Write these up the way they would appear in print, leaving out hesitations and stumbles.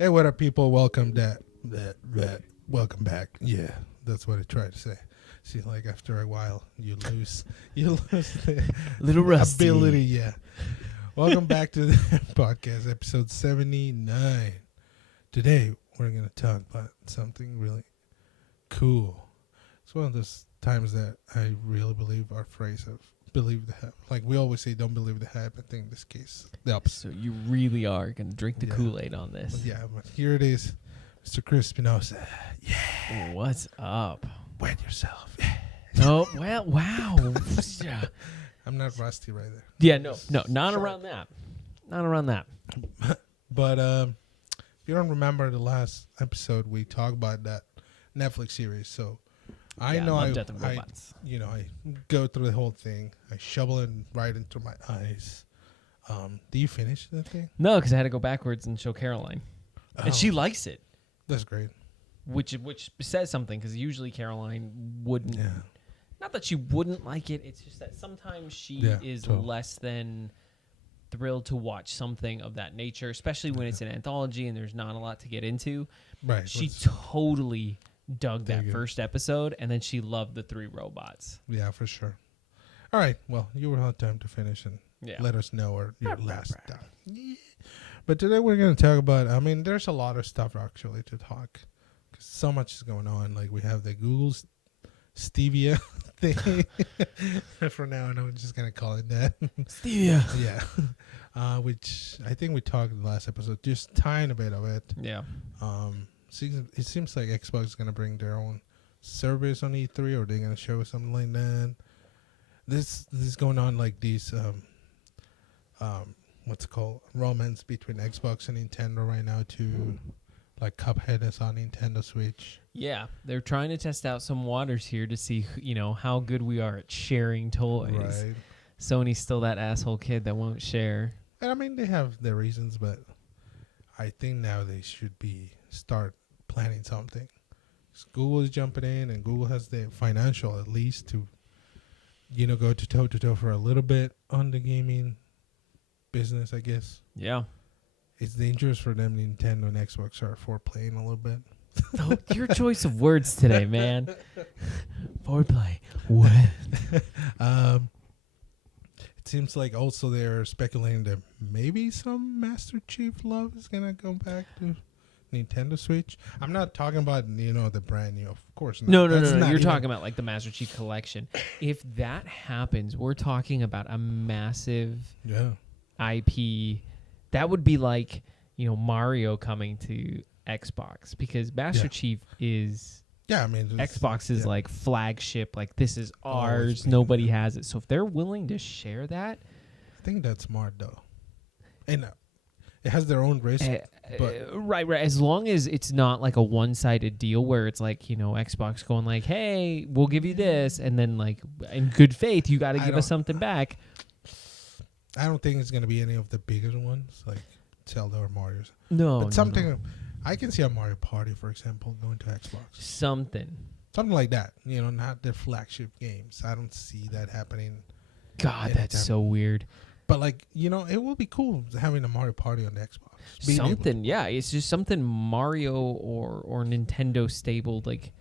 Hey, what up, people? Welcome welcome back. Yeah, that's what I tried to say. See, like after a while, you lose the Little rusty. ability. Yeah. Welcome back to the podcast, episode 79. Today, we're gonna talk about something really cool. It's one of those times that I really believe our phrase of believe the hype. Like we always say, don't believe the hype. I think in this case, the opposite. So you really are going to drink the Kool-Aid on this. But yeah, but here it is, Mr. Chris Spinoza. Yeah. What's up? Wet yourself. Oh, well, wow. Yeah. I'm not rusty right there. Yeah, no, not around that. Not around that. But if you don't remember the last episode, we talked about that Netflix series. So I Death of Robots. I go through the whole thing. I shovel it right into my eyes. Do you finish that thing? No, because I had to go backwards and show Caroline. And she likes it. That's great. Which says something, because usually Caroline wouldn't. Yeah. Not that she wouldn't like it. It's just that sometimes she is less than thrilled to watch something of that nature, especially when it's an anthology and there's not a lot to get into. Right. She totally dug that first episode, and then she loved the 3 robots. Yeah, for sure. All right. Well, you will have time to finish and let us know or your last stuff. Yeah. But today we're going to talk about, there's a lot of stuff actually to talk. Because so much is going on. Like we have the Google Stevia thing. For now, I'm just going to call it that. Stevia. Yeah. Which I think we talked in the last episode. Just tiny bit of it. Yeah. It seems like Xbox is going to bring their own service on E3, or they're going to show something like that. This is going on like these, what's it called, romance between Xbox and Nintendo right now too. Like Cuphead is on Nintendo Switch. Yeah, they're trying to test out some waters here to see, how good we are at sharing toys. Right. Sony's still that asshole kid that won't share. And they have their reasons, but I think now they should start planning something. Google is jumping in, and Google has the financial at least to, go to toe for a little bit on the gaming business, I guess. Yeah. It's dangerous for them. Nintendo and Xbox are foreplay a little bit. Your choice of words today, man. Foreplay. What? It seems like also they're speculating that maybe some Master Chief love is going to come back to Nintendo Switch. I'm not talking about, the brand new. Of course not. No. You're talking about like the Master Chief Collection. If that happens, we're talking about a massive IP. That would be like, Mario coming to Xbox, because Master Chief is Xbox is like flagship, like this is ours, nobody has it. So if they're willing to share that, I think that's smart though. And it has their own risk. But right. As long as it's not like a one-sided deal where it's like, Xbox going like, hey, we'll give you this, and then like in good faith, you got to give us something back. I don't think it's going to be any of the bigger ones like Zelda or Mario's. No. But something, I can see a Mario Party, for example, going to Xbox. Something like that. Not their flagship games. I don't see that happening. God, that's so weird. But like, it will be cool having a Mario Party on the Xbox. Something, yeah. It's just something Mario or Nintendo stable like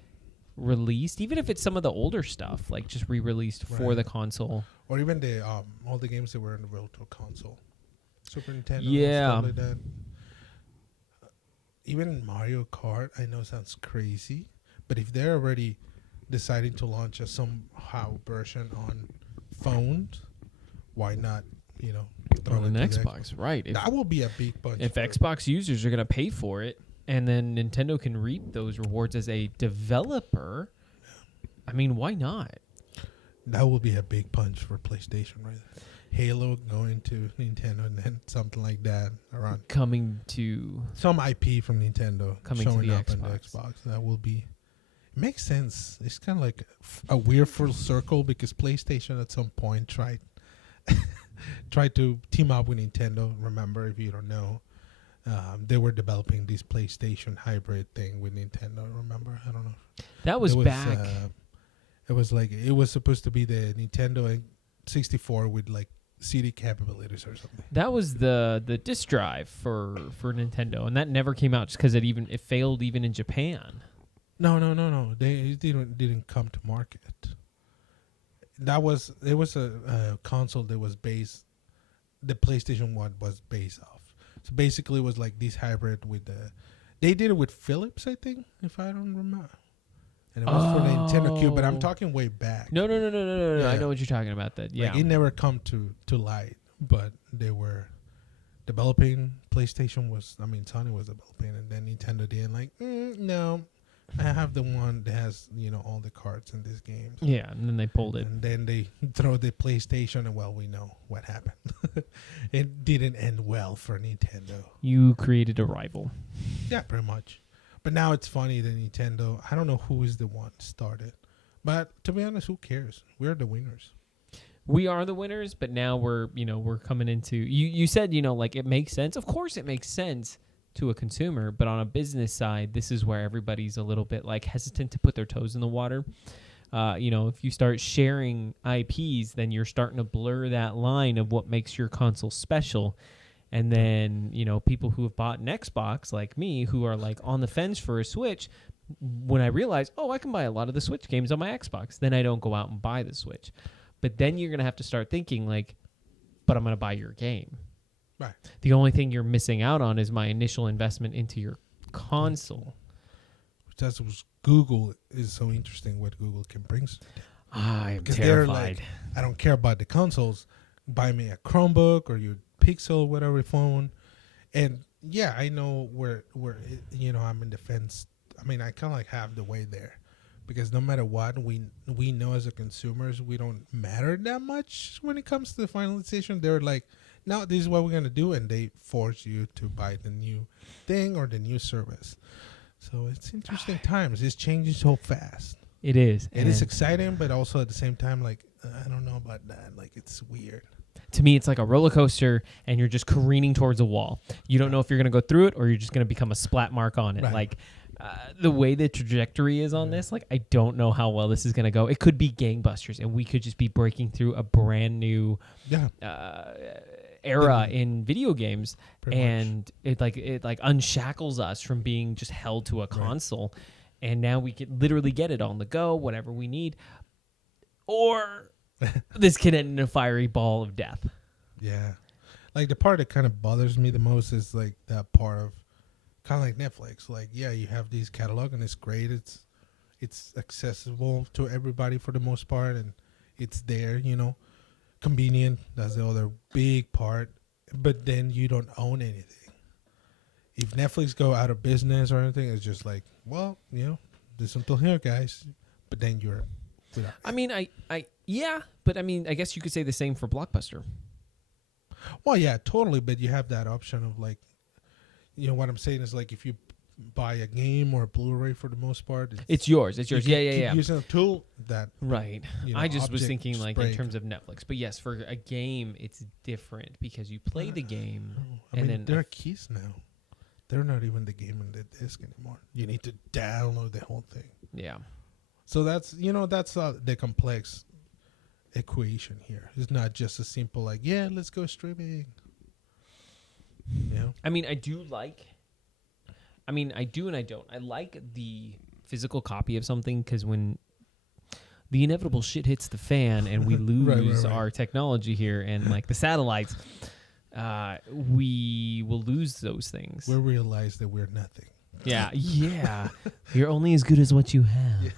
released, even if it's some of the older stuff, like just re-released for the console. Or even the all the games that were in the Virtual Console. Super Nintendo, yeah. Stuff like that. Even Mario Kart, I know sounds crazy, but if they're already deciding to launch a somehow version on phones, why not, throw on an Xbox, right? That will be a big punch. If Xbox users are going to pay for it, and then Nintendo can reap those rewards as a developer, why not? That will be a big punch for PlayStation, right? Halo going to Nintendo, and then something like that around coming to some IP from Nintendo showing up Xbox. in the Xbox. That will be. It makes sense. It's kind of like a weird full circle, because PlayStation at some point tried to team up with Nintendo. Remember, if you don't know, they were developing this PlayStation hybrid thing with Nintendo. Remember? I don't know. That was back. It was supposed to be the Nintendo 64 with like CD capabilities or something. That was the disc drive for Nintendo, and that never came out just because it failed even in Japan. No. It didn't come to market. It was a console that was based. The PlayStation 1 was based off. So basically, it was like this hybrid with the. They did it with Philips, I think, if I don't remember. And it was for the Nintendo Cube, but I'm talking way back. No. Yeah. I know what you're talking about. That yeah. Like, it never come to light, but they were developing. PlayStation was, Sony was developing, and then Nintendo did no. I have the one that has, all the cards in this game. Yeah, and then they pulled it. And then they throw the PlayStation, and we know what happened. It didn't end well for Nintendo. You created a rival. Yeah, pretty much. But now it's funny that Nintendo, I don't know who is the one started. But to be honest, who cares? We're the winners. We are the winners, but now we're coming into... You said, it makes sense. Of course it makes sense to a consumer, but on a business side, this is where everybody's a little bit hesitant to put their toes in the water. If you start sharing IPs, then you're starting to blur that line of what makes your console special. And then, people who have bought an Xbox like me, who are on the fence for a Switch, when I realize, I can buy a lot of the Switch games on my Xbox, then I don't go out and buy the Switch. But then you're going to have to start thinking but I'm going to buy your game. Right. The only thing you're missing out on is my initial investment into your console. That's what Google is so interesting. What Google can bring. I am terrified. I don't care about the consoles. Buy me a Chromebook or your Pixel, whatever phone, and yeah, I know where I'm in the fence. I kind of have the way there, because no matter what, we know as a consumers we don't matter that much when it comes to the finalization. They're like, no, this is what we're gonna do, and they force you to buy the new thing or the new service. So it's interesting times. It's changing so fast. It is. It is exciting, but also at the same time, I don't know about that. It's weird. To me, it's like a roller coaster, and you're just careening towards a wall. You don't know if you're going to go through it, or you're just going to become a splat mark on it. Right. The way the trajectory is on this, I don't know how well this is going to go. It could be gangbusters, and we could just be breaking through a brand new era in video games, and it unshackles us from being just held to a console, and now we can literally get it on the go, whatever we need, or this can end in a fiery ball of death. Yeah, the part that kind of bothers me the most is that part of kind of like Netflix. You have these catalog, and it's great. It's accessible to everybody for the most part, and it's there, convenient. That's the other big part. But then you don't own anything. If Netflix go out of business or anything, it's just this until here, guys. But then you're without. I guess you could say the same for Blockbuster. Well, yeah, totally. But you have that option of what I'm saying is if you buy a game or a Blu-ray for the most part, it's yours. Yeah. Using a tool that right. I just was thinking in terms of Netflix, but yes, for a game it's different because you play the game. Then there are keys now. They're not even the game in the disc anymore. You need to download the whole thing. Yeah. So that's the complex equation here. It's not just a simple let's go streaming. Yeah. I do and I don't. I like the physical copy of something because when the inevitable shit hits the fan and we lose our technology here and the satellites, we will lose those things. We'll realize that we're nothing. Yeah. You're only as good as what you have. Yeah.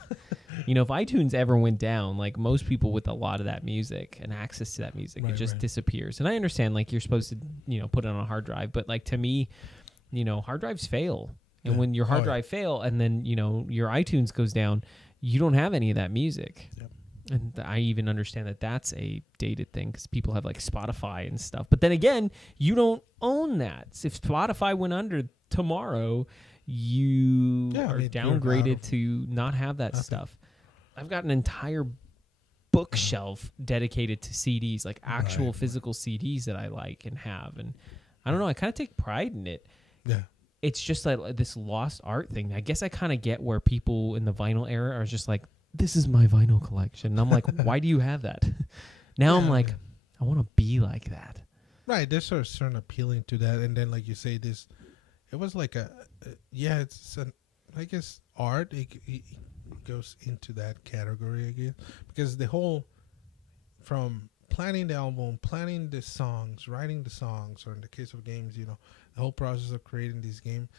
If iTunes ever went down, most people with a lot of that music and access to that music, it just disappears. And I understand, you're supposed to, put it on a hard drive, but to me, hard drives fail. And when your hard drive fail and then, your iTunes goes down, you don't have any of that music. Yep. And I even understand that that's a dated thing because people have Spotify and stuff. But then again, you don't own that. So if Spotify went under tomorrow, you are downgraded to not have that stuff. I've got an entire bookshelf dedicated to CDs, actual physical CDs that I like and have. And I don't know, I kind of take pride in it. Yeah. It's just this lost art thing. I guess I kind of get where people in the vinyl era are just this is my vinyl collection. And I'm why do you have that? Now I'm I want to be like that. Right, there's a certain appealing to that, and then like you say, this, it was like it's an, I guess art. It goes into that category again, because the whole, from planning the album, planning the songs, writing the songs, or in the case of games, the whole process of creating this game,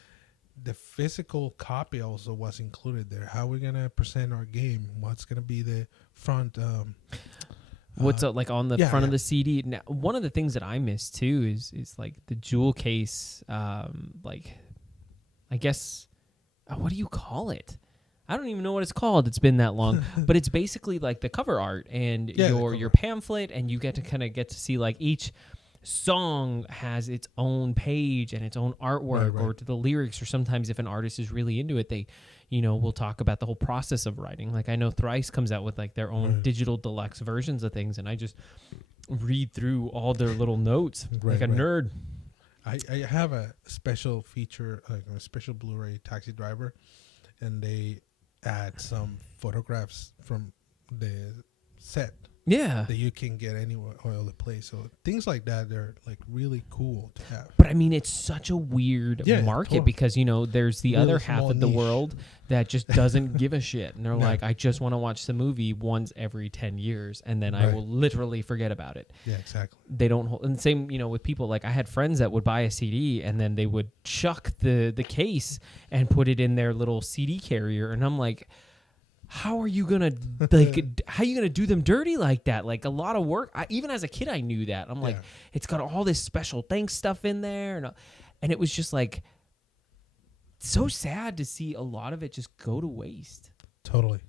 the physical copy also was included there. How we're gonna present our game? What's gonna be the front? What's like on the front of the CD? Now, one of the things that I miss too is like the jewel case. Like, I guess, what do you call it? I don't even know what it's called. It's been that long, but it's basically like the cover art and your pamphlet, and you get to see like each song has its own page and its own artwork, or to the lyrics, or sometimes if an artist is really into it, they we'll talk about the whole process of writing. Like I know Thrice comes out with like their own digital deluxe versions of things, and I just read through all their little notes like a nerd. I have a special feature, like a special Blu-ray Taxi Driver, and they add some photographs from the set. Yeah, that you can get anywhere or other place. So things like that, they're like really cool to have. But I mean, it's such a weird market because there's the really other half of the world that just doesn't give a shit, and they're like, I just want to watch the movie once every 10 years, and then I will literally forget about it. Yeah, exactly. They don't hold, and same with people. Like I had friends that would buy a CD and then they would chuck the case and put it in their little CD carrier, and I'm like, how are you gonna do them dirty like that? Like a lot of work. Even as a kid, I knew that. I'm like, it's got all this special thanks stuff in there, and it was just like so sad to see a lot of it just go to waste. Totally.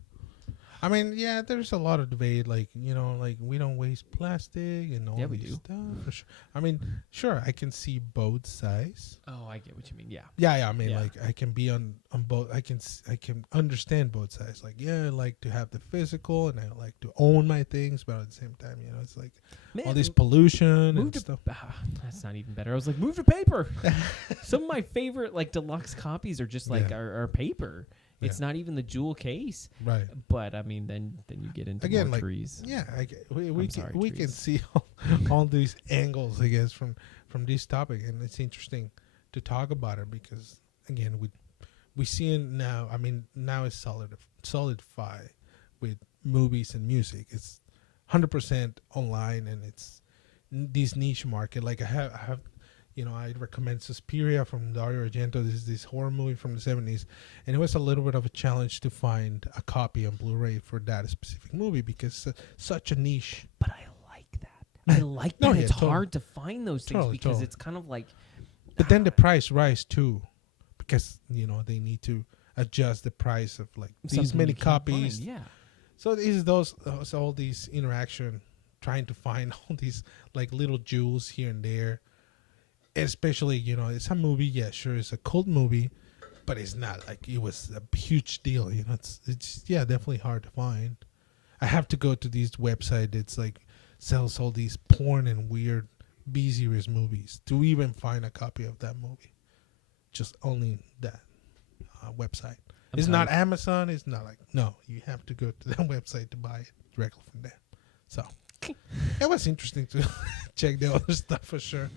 I mean, there's a lot of debate, like, like we don't waste plastic and all these stuff. For sure. I mean, sure, I can see both sides. Oh, I get what you mean. Yeah. Yeah. I mean, like I can be on both. I can understand both sides. Like, I like to have the physical, and I like to own my things, but at the same time, it's like all this pollution and stuff. That's not even better. I was like, move to paper. Some of my favorite like deluxe copies are just like our paper. It's not even the jewel case, right? But I mean, then you get into more like, trees. Yeah, we can see all these angles, I guess, from this topic, and it's interesting to talk about it because again, we see it now. I mean, now it's solidified with movies and music. It's 100% online, and it's this niche market. Like I have. I recommend Suspiria from Dario Argento. This is this horror movie from the 70s. And it was a little bit of a challenge to find a copy on Blu-ray for that specific movie because such a niche. But I like that. I like that. It's hard to find those things because it's kind of like... But then the price rise too because, they need to adjust the price of like these many copies. Yeah. So it's all these interaction, trying to find all these like little jewels here and there. Especially, it's a movie. Yeah, sure, it's a cult movie, but it's not like it was a huge deal. It's definitely hard to find. I have to go to this website that's like sells all these porn and weird B-series movies to even find a copy of that movie. Just only that website. It's not Amazon. It's not like, no, you have to go to that website to buy it directly from there. So it was interesting to check the other stuff for sure.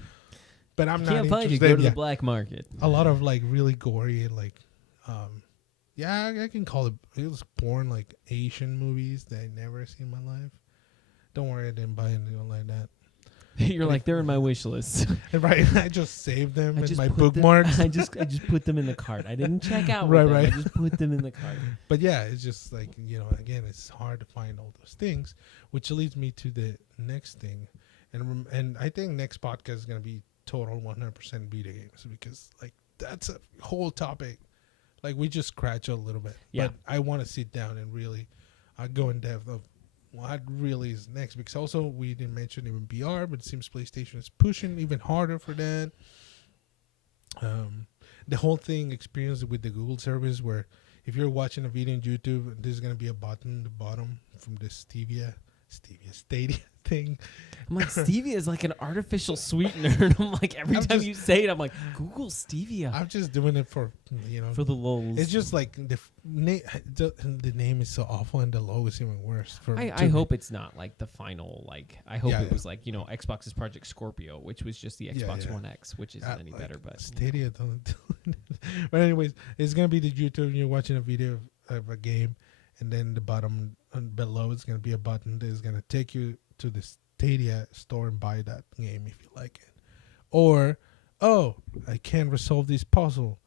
But I'm not interested. Can't find you. Go to the black market. A lot of like really gory and like, I can call it. It was porn like Asian movies that I never seen in my life. Don't worry, I didn't buy anything like that. You're like, they're in my wish list. Right, I just saved them in my bookmarks. I just put them in the cart. I didn't check out. Right. I just put them in the cart. But yeah, it's just like again, it's hard to find all those things, which leads me to the next thing, and I think next podcast is gonna be total 100% video games because like that's a whole topic. Like we just scratch a little bit. Yeah. But I want to sit down and really go in depth of what really is next because also we didn't mention even VR, but it seems PlayStation is pushing even harder for that. The whole thing experience with the Google service where if you're watching a video on YouTube, there's going to be a button at the bottom from the Stadia thing, I'm like, stevia is like an artificial sweetener. And I'm like, every time you say it, I'm like, Google stevia. I'm just doing it for, for the lulz. It's just like the name is so awful and the logo is even worse. I hope it's not like the final, like, I hope it was like, Xbox's Project Scorpio, which was just the Xbox One X, which isn't any better. But Stadia don't do it. But anyways, it's going to be the YouTube. You're watching a video of a game, and then the bottom below is going to be a button that is going to take you to the Stadia store and buy that game if you like it. Or, I can't resolve this puzzle.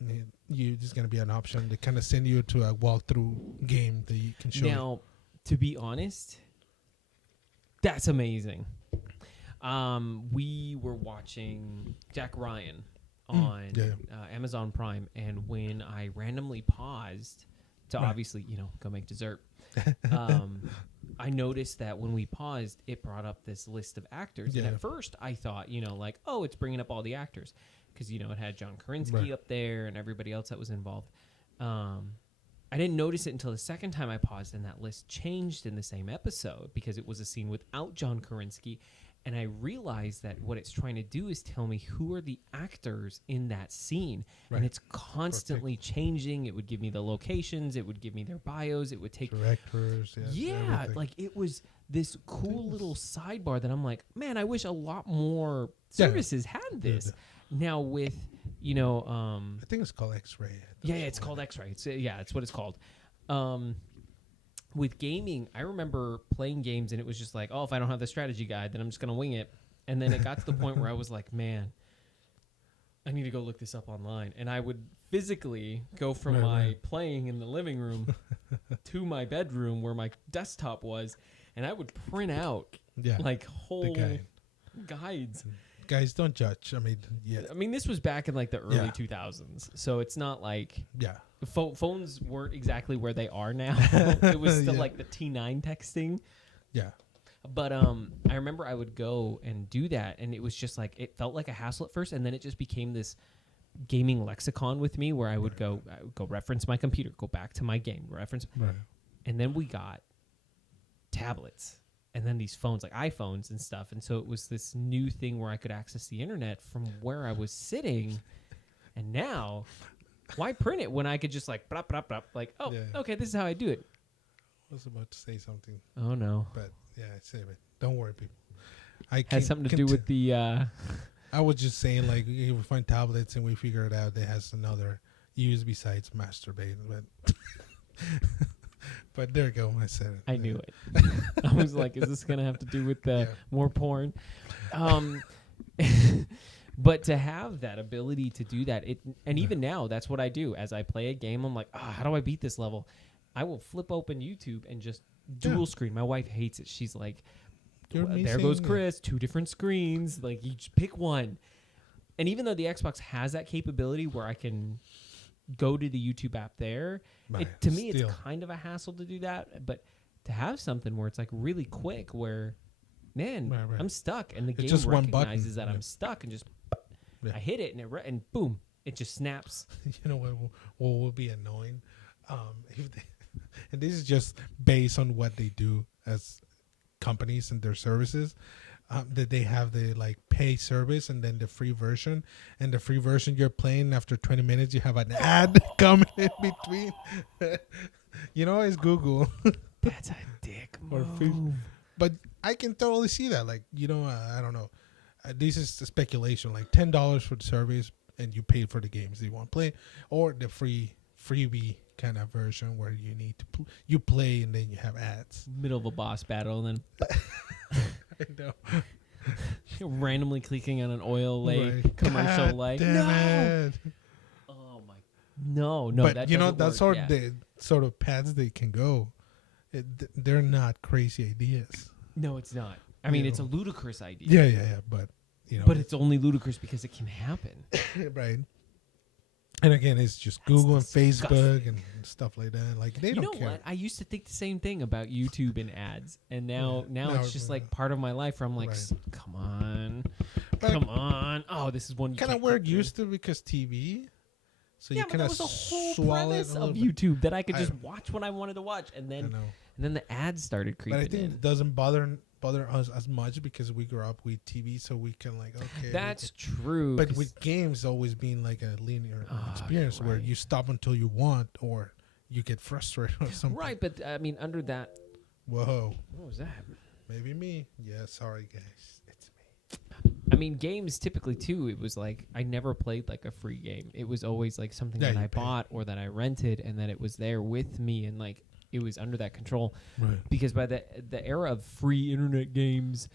There's going to be an option to kind of send you to a walkthrough game that you can show. Now, to be honest, that's amazing. We were watching Jack Ryan on Amazon Prime, and when I randomly paused to obviously, go make dessert, I noticed that when we paused, it brought up this list of actors. And at first, I thought, it's bringing up all the actors. Because, it had John Krasinski up there and everybody else that was involved. I didn't notice it until the second time I paused, and that list changed in the same episode because it was a scene without John Krasinski. And I realized that what it's trying to do is tell me who are the actors in that scene. Right. And it's constantly changing. It would give me the locations. It would give me their bios. It would take... directors. Everything. Like it was this cool little sidebar that I'm like, man, I wish a lot more services had this. Now with, I think it's called X-Ray. It's called X-Ray. It's what it's called. With gaming, I remember playing games and it was just like, if I don't have the strategy guide, then I'm just going to wing it. And then it got to the point where I was like, man, I need to go look this up online. And I would physically go from my playing in the living room to my bedroom where my desktop was, and I would print out like whole guides. Guys, don't judge. I mean, this was back in like the early 2000s, so it's not like phones weren't exactly where they are now. It was still like the T9 texting. Yeah. But I remember I would go and do that, and it was just like it felt like a hassle at first, and then it just became this gaming lexicon with me where I would go reference my computer, go back to my game, reference, and then we got tablets. And then these phones, like iPhones and stuff. And so it was this new thing where I could access the internet from where I was sitting. And now, why print it when I could just like, blah, blah, blah, like, okay, this is how I do it. I was about to say something. Oh, no. But, save it. Don't worry, people. Has something to do with the... I was just saying, like, we find tablets and we figure it out that has another use besides masturbate. But... But there you go. I said it. I knew it. I was like, is this going to have to do with more porn? But to have that ability to do that, even now, that's what I do. As I play a game, I'm like, how do I beat this level? I will flip open YouTube and just dual screen. My wife hates it. She's like, there goes Chris, 2 different screens. Like, you just pick one. And even though the Xbox has that capability where I can... go to the YouTube app there. To me, it's kind of a hassle to do that, but to have something where it's like really quick, where, man, I'm stuck, and the game just recognizes that I'm stuck, and just I hit it, and boom, it just snaps. You know what will be annoying? And this is just based on what they do as companies and their services. That they have the like pay service and then the free version, and the free version you're playing after 20 minutes you have an ad coming in between. It's Google. That's a dick move. But I can totally see that. Like, I don't know. This is the speculation. Like $10 for the service, and you pay for the games you want to play, or the freebie kind of version where you need to you play and then you have ads. Middle of a boss battle, and then. I know. Randomly clicking on an oil leg commercial, like no. Oh my, no. But that's the sort of paths they can go. They're not crazy ideas. No, it's not. I mean, it's a ludicrous idea. Yeah. But but it's only ludicrous because it can happen. Right. And again, it's just Google and Facebook and stuff like that. Like they don't care. You know what? I used to think the same thing about YouTube and ads, and now it's just like part of my life where I'm like, come on. Oh, this is one. Kind of where it used to because TV. So you kind of was a whole premise of YouTube that I could just watch when I wanted to watch, and then the ads started creeping. But I think it doesn't bother bother us as much because we grew up with TV, so we can like okay. That's true. But with games, always being like a linear experience where you stop until you want, or you get frustrated or something. Right, but I mean, under that. Whoa. What was that? Maybe me. Yeah, sorry guys, it's me. I mean, games typically too. It was like I never played like a free game. It was always like something that I bought or that I rented, and that it was there with me, and like it was under that control. Right. Because by the era of free internet games,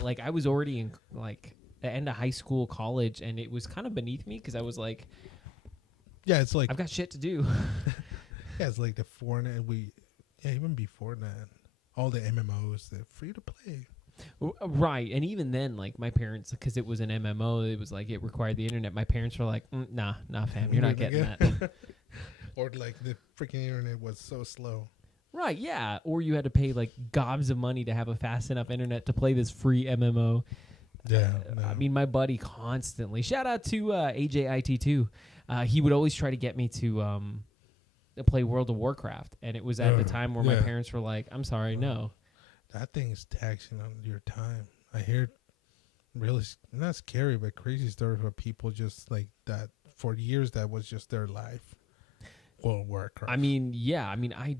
like I was already in like the end of high school, college, and it was kind of beneath me because I was like, yeah, it's like I've got shit to do. Yeah, it's like the Fortnite. Even before that, all the MMOs, they're free to play. Right, and even then, like my parents, because it was an MMO, it was like it required the internet. My parents were like, "Nah, fam, you're not getting that." Or like the freaking internet was so slow. Right, yeah. Or you had to pay like gobs of money to have a fast enough internet to play this free MMO. Yeah, I mean, my buddy constantly. Shout out to AJIT2. He would always try to get me to play World of Warcraft, and it was at the time where my parents were like, "I'm sorry, no." That thing is taxing on your time. I hear really not scary, but crazy stories where people just like that for years. That was just their life. World of Warcraft. I mean, yeah. I mean, I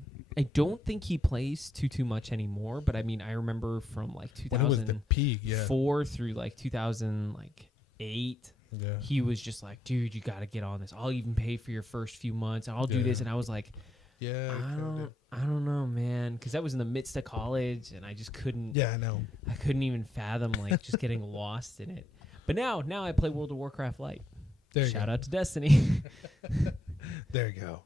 don't think he plays too much anymore. But I mean, I remember from like 2004 through like 2008. Yeah. He was just like, dude, you got to get on this. I'll even pay for your first few months. I'll do this. And I was like, yeah, I don't know, man, because that was in the midst of college, and I just couldn't. Yeah, I know. I couldn't even fathom like just getting lost in it. But now I play World of Warcraft Lite. Shout out to Destiny. There you go.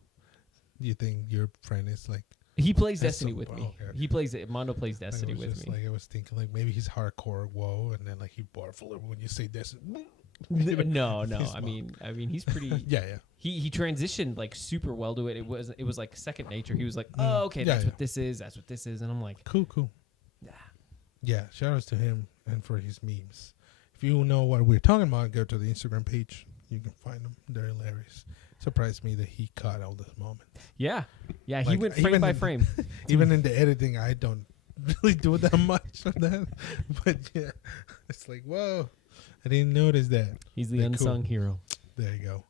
Do you think your friend is like? He plays Destiny with me. Okay. He plays it. Mondo plays Destiny with me. Like I was thinking, like maybe he's hardcore WoW, and then like he barful when you say Destiny. No. I mean, he's pretty. Yeah. He transitioned like super well to it. It was like second nature. He was like, oh, okay, that's what this is. That's what this is. And I'm like, cool. Yeah. Yeah. Shout outs to him and for his memes. If you know what we're talking about, go to the Instagram page. You can find them. They're hilarious. Surprised me that he caught all those moments. Yeah. Like he went frame by frame. Even in the editing, I don't really do that much of that. But yeah, it's like, whoa, I didn't notice that. He's the unsung hero. There you go.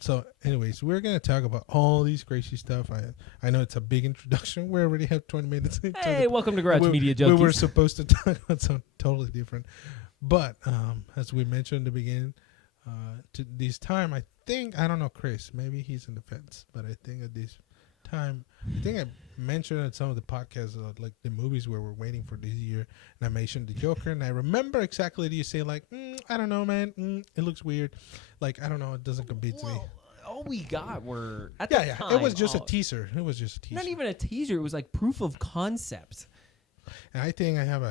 So anyways, we're going to talk about all these crazy stuff. I know it's a big introduction. We already have 20 minutes. Hey, welcome to GarageMediaJunkies. We were supposed to talk about something totally different. But as we mentioned in the beginning, to this time, I don't know, Chris, maybe he's in the fence, but I think at this time, I think I mentioned at some of the podcasts, like the movies where we're waiting for this year, and I mentioned the Joker, and I remember exactly you say like, I don't know, man, it looks weird, like I don't know, it doesn't compete to me. All we got were at the time, it was just a teaser. It was just a teaser. Not even a teaser. It was like proof of concept. And I think I have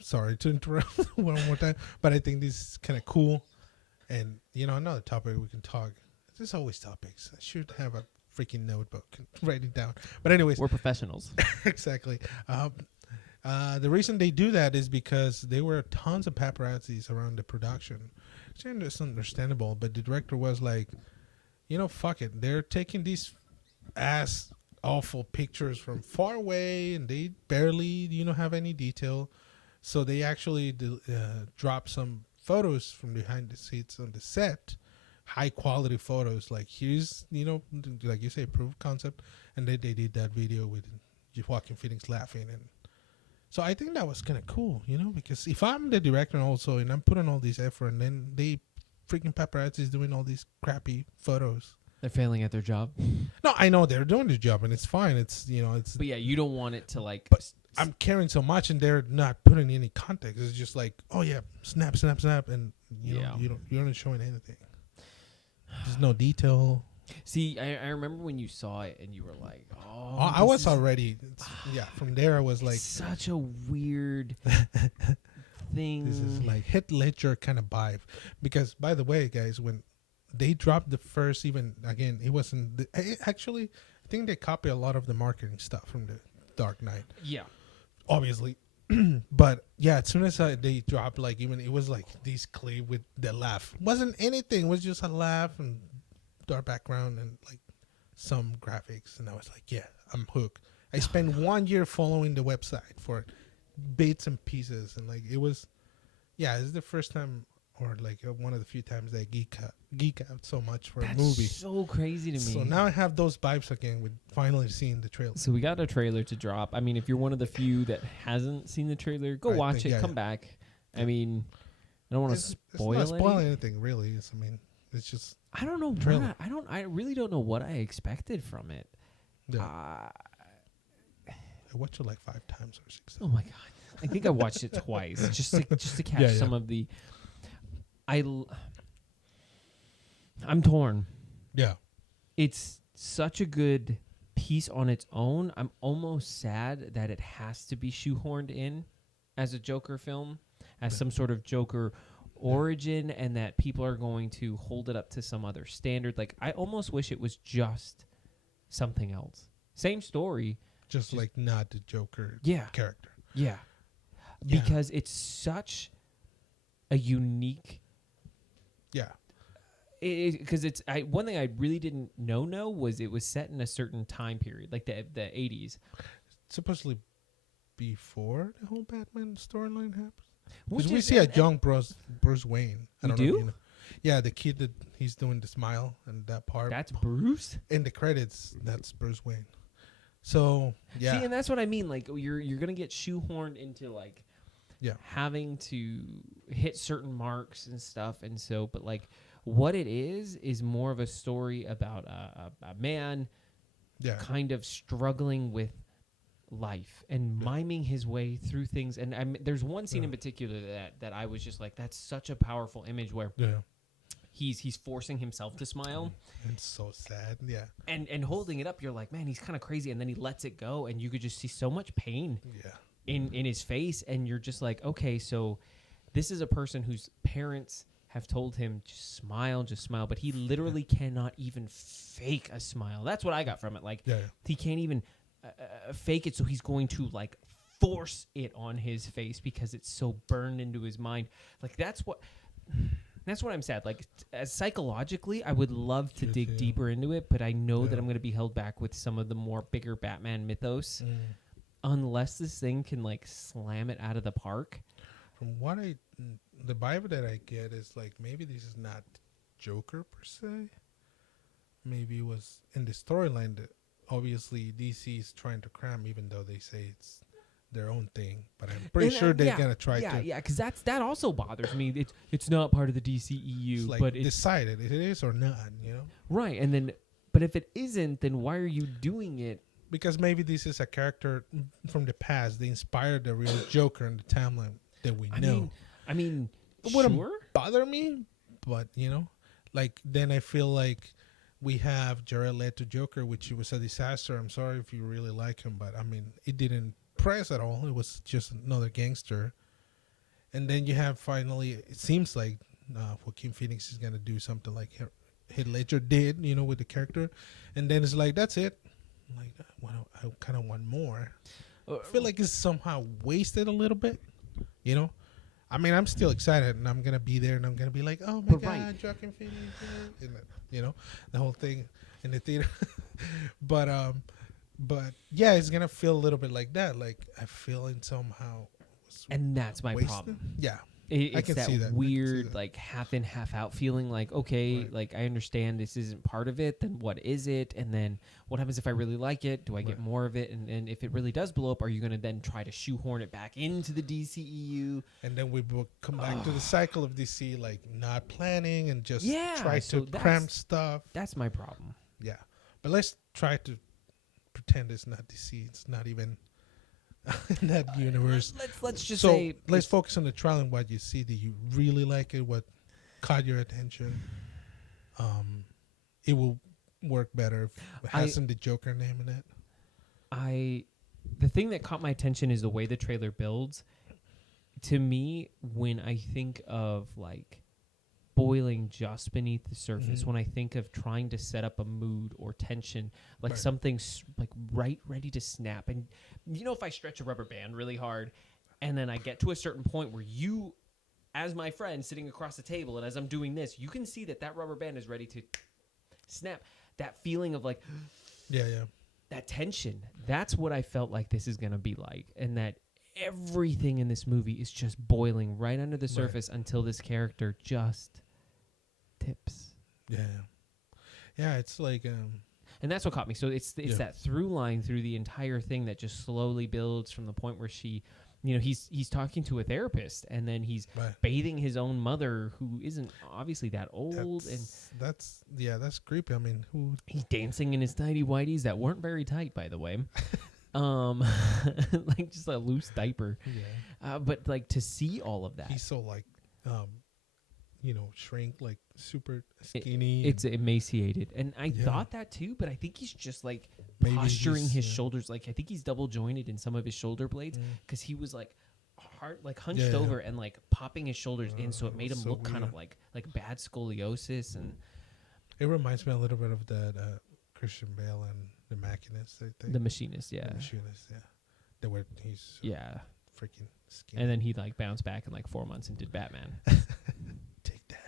sorry to interrupt one more time, but I think this is kind of cool. And, another topic we can talk. There's always topics. I should have a freaking notebook and write it down. But anyways. We're professionals. Exactly. The reason they do that is because there were tons of paparazzis around the production. It's understandable. But the director was like, fuck it. They're taking these awful pictures from far away, and they barely, have any detail. So they actually dropped some photos from behind the scenes on the set, high quality photos. Like here's, like you say, proof of concept, and they did that video with Joaquin Phoenix laughing, and so I think that was kind of cool, because if I'm the director also and I'm putting all this effort, and then they freaking paparazzi is doing all these crappy photos. They're failing at their job. No, I know they're doing their job, and it's fine. It's it's. But yeah, you don't want it to like. But I'm caring so much, and they're not putting any context. It's just like, oh yeah, snap, and you're not showing anything. There's no detail. See, I remember when you saw it, and you were like, oh, I was already. From there I was like, such a weird thing. This is like Heath Ledger kind of vibe, because by the way, guys, when they dropped the first, even again, it wasn't actually. I think they copy a lot of the marketing stuff from the Dark Knight. Yeah. Obviously. But yeah, as soon as they dropped, like, even it was like this clip with the laugh. Wasn't anything. It was just a laugh and dark background and like some graphics. And I was like, yeah, I'm hooked. I spent 1 year following the website for bits and pieces, and like it was, yeah, this is the first time, or like one of the few times that I geek out so much for a movie. That's so crazy to me. So now I have those vibes again with finally seeing the trailer. So we got a trailer to drop. I mean, if you're one of the few that hasn't seen the trailer, go watch it. Come back. I mean, I don't want to spoil it's not spoiling anything really. It's just. I don't know. I really don't know what I expected from it. Yeah. I watched it like 5 times or 6 times. Oh my god! I think I watched it twice just to catch some of the. I'm torn. Yeah. It's such a good piece on its own. I'm almost sad that it has to be shoehorned in as a Joker film, as some sort of Joker origin, and that people are going to hold it up to some other standard. Like, I almost wish it was just something else. Same story. Just like not the Joker character. Yeah. Because it's such a unique... Yeah. Because one thing I really didn't know was it was set in a certain time period, like the 80s. Supposedly before the whole Batman storyline happens. Because we see a young Bruce Wayne. I don't know if you know. Yeah, the kid that he's doing the smile and that part. That's Bruce? In the credits, that's Bruce Wayne. So, yeah. See, and that's what I mean. Like, you're going to get shoehorned into, like, having to hit certain marks and stuff. And so, but, like, what it is more of a story about a man kind of struggling with life and miming his way through things. And there's one scene in particular that I was just like, that's such a powerful image where he's forcing himself to smile. It's so sad. Yeah. And holding it up, you're like, man, he's kind of crazy. And then he lets it go, and you could just see so much pain in his face. And you're just like, okay, so this is a person whose parents have told him, just smile. But he literally cannot even fake a smile. That's what I got from it. Like, he can't even fake it, so he's going to, like, force it on his face because it's so burned into his mind. Like, that's what I'm sad. Like, as psychologically, I would love to dig deeper into it, but I know that I'm going to be held back with some of the more bigger Batman mythos unless this thing can, like, slam it out of the park. From what the vibe that I get is, like, maybe this is not Joker per se. Maybe it was in the storyline that obviously DC is trying to cram, even though they say it's their own thing. But I'm pretty sure they're gonna try to. Yeah, because that also bothers me. It's not part of the DCEU, it's like but decided it is or not. You know. Right, and then, but if it isn't, then why are you doing it? Because maybe this is a character from the past. They inspired the real Joker in the timeline that we know. I mean, it wouldn't bother me, but like then I feel like. We have Jared Leto Joker, which was a disaster. I'm sorry if you really like him, but I mean, it didn't press at all. It was just another gangster. And then you have finally, it seems like Joaquin Phoenix is going to do something like Heath Ledger did, with the character. And then it's like, that's it. Like, I kind of want more. I feel like it's somehow wasted a little bit, I mean, I'm still excited, and I'm going to be there, and I'm going to be like, oh, my God, Joaquin Phoenix, the whole thing in the theater. But yeah, it's going to feel a little bit like that. Like, I feel it somehow. And that's my wasted. Problem. Yeah. I can see that weird, like, half in, half out feeling like, okay, like, I understand this isn't part of it, then what is it? And then what happens if I really like it? Do I get more of it? And if it really does blow up, are you going to then try to shoehorn it back into the DCEU? And then we will come back to the cycle of DC, like, not planning and just try to cram stuff. That's my problem. Yeah. But let's try to pretend it's not DC. It's not even... in that universe. Let's just say... let's focus on the trial and what you see. Do you really like it? What caught your attention? It will work better if it hasn't the Joker name in it. The thing that caught my attention is the way the trailer builds. To me, when I think of, like, boiling just beneath the surface, when I think of trying to set up a mood or tension, like something's like ready to snap. And if I stretch a rubber band really hard and then I get to a certain point where you, as my friend sitting across the table, and as I'm doing this, you can see that rubber band is ready to snap. That feeling of like, that tension. That's what I felt like this is going to be like. And that everything in this movie is just boiling right under the surface until this character just tips. Yeah. Yeah, it's like... and that's what caught me. So it's that through line through the entire thing that just slowly builds from the point where she... he's talking to a therapist, and then he's bathing his own mother, who isn't obviously that old. That's creepy. I mean, he's dancing in his tighty whities that weren't very tight, by the way. Like just a loose diaper. Yeah. But like to see all of that, he's so like, shrink, like super skinny. It's emaciated, and I thought that too. But I think he's just like posturing his shoulders. Like I think he's double jointed in some of his shoulder blades because he was like hunched over and like popping his shoulders in, so it made him look kind of like bad scoliosis. And it reminds me a little bit of that Christian Bale and The Machinist, I think. The Machinist, yeah. The Machinist, yeah. The where he's freaking skinny. And then he like bounced back in like 4 months and did Batman. Take that.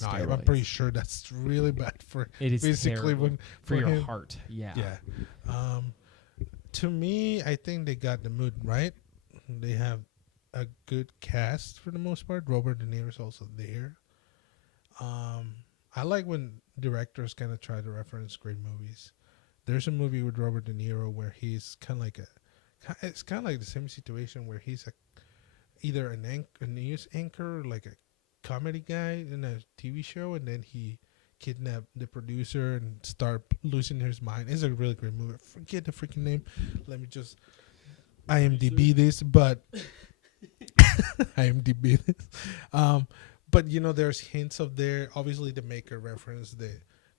No, I'm pretty sure that's really bad for it is basically for your him. heart. Yeah. Yeah. To me, I think they got the mood right. They have a good cast for the most part. Robert De Niro's also there. I like when directors kind of try to reference great movies. There's a movie with Robert De Niro where he's kind of like it's kind of like the same situation where he's either a news anchor, like a comedy guy in a TV show, and then he kidnapped the producer and start losing his mind. It's a really great movie. Forget the freaking name. Let me just IMDb this, but IMDb this. But there's hints of there. Obviously, the maker referenced the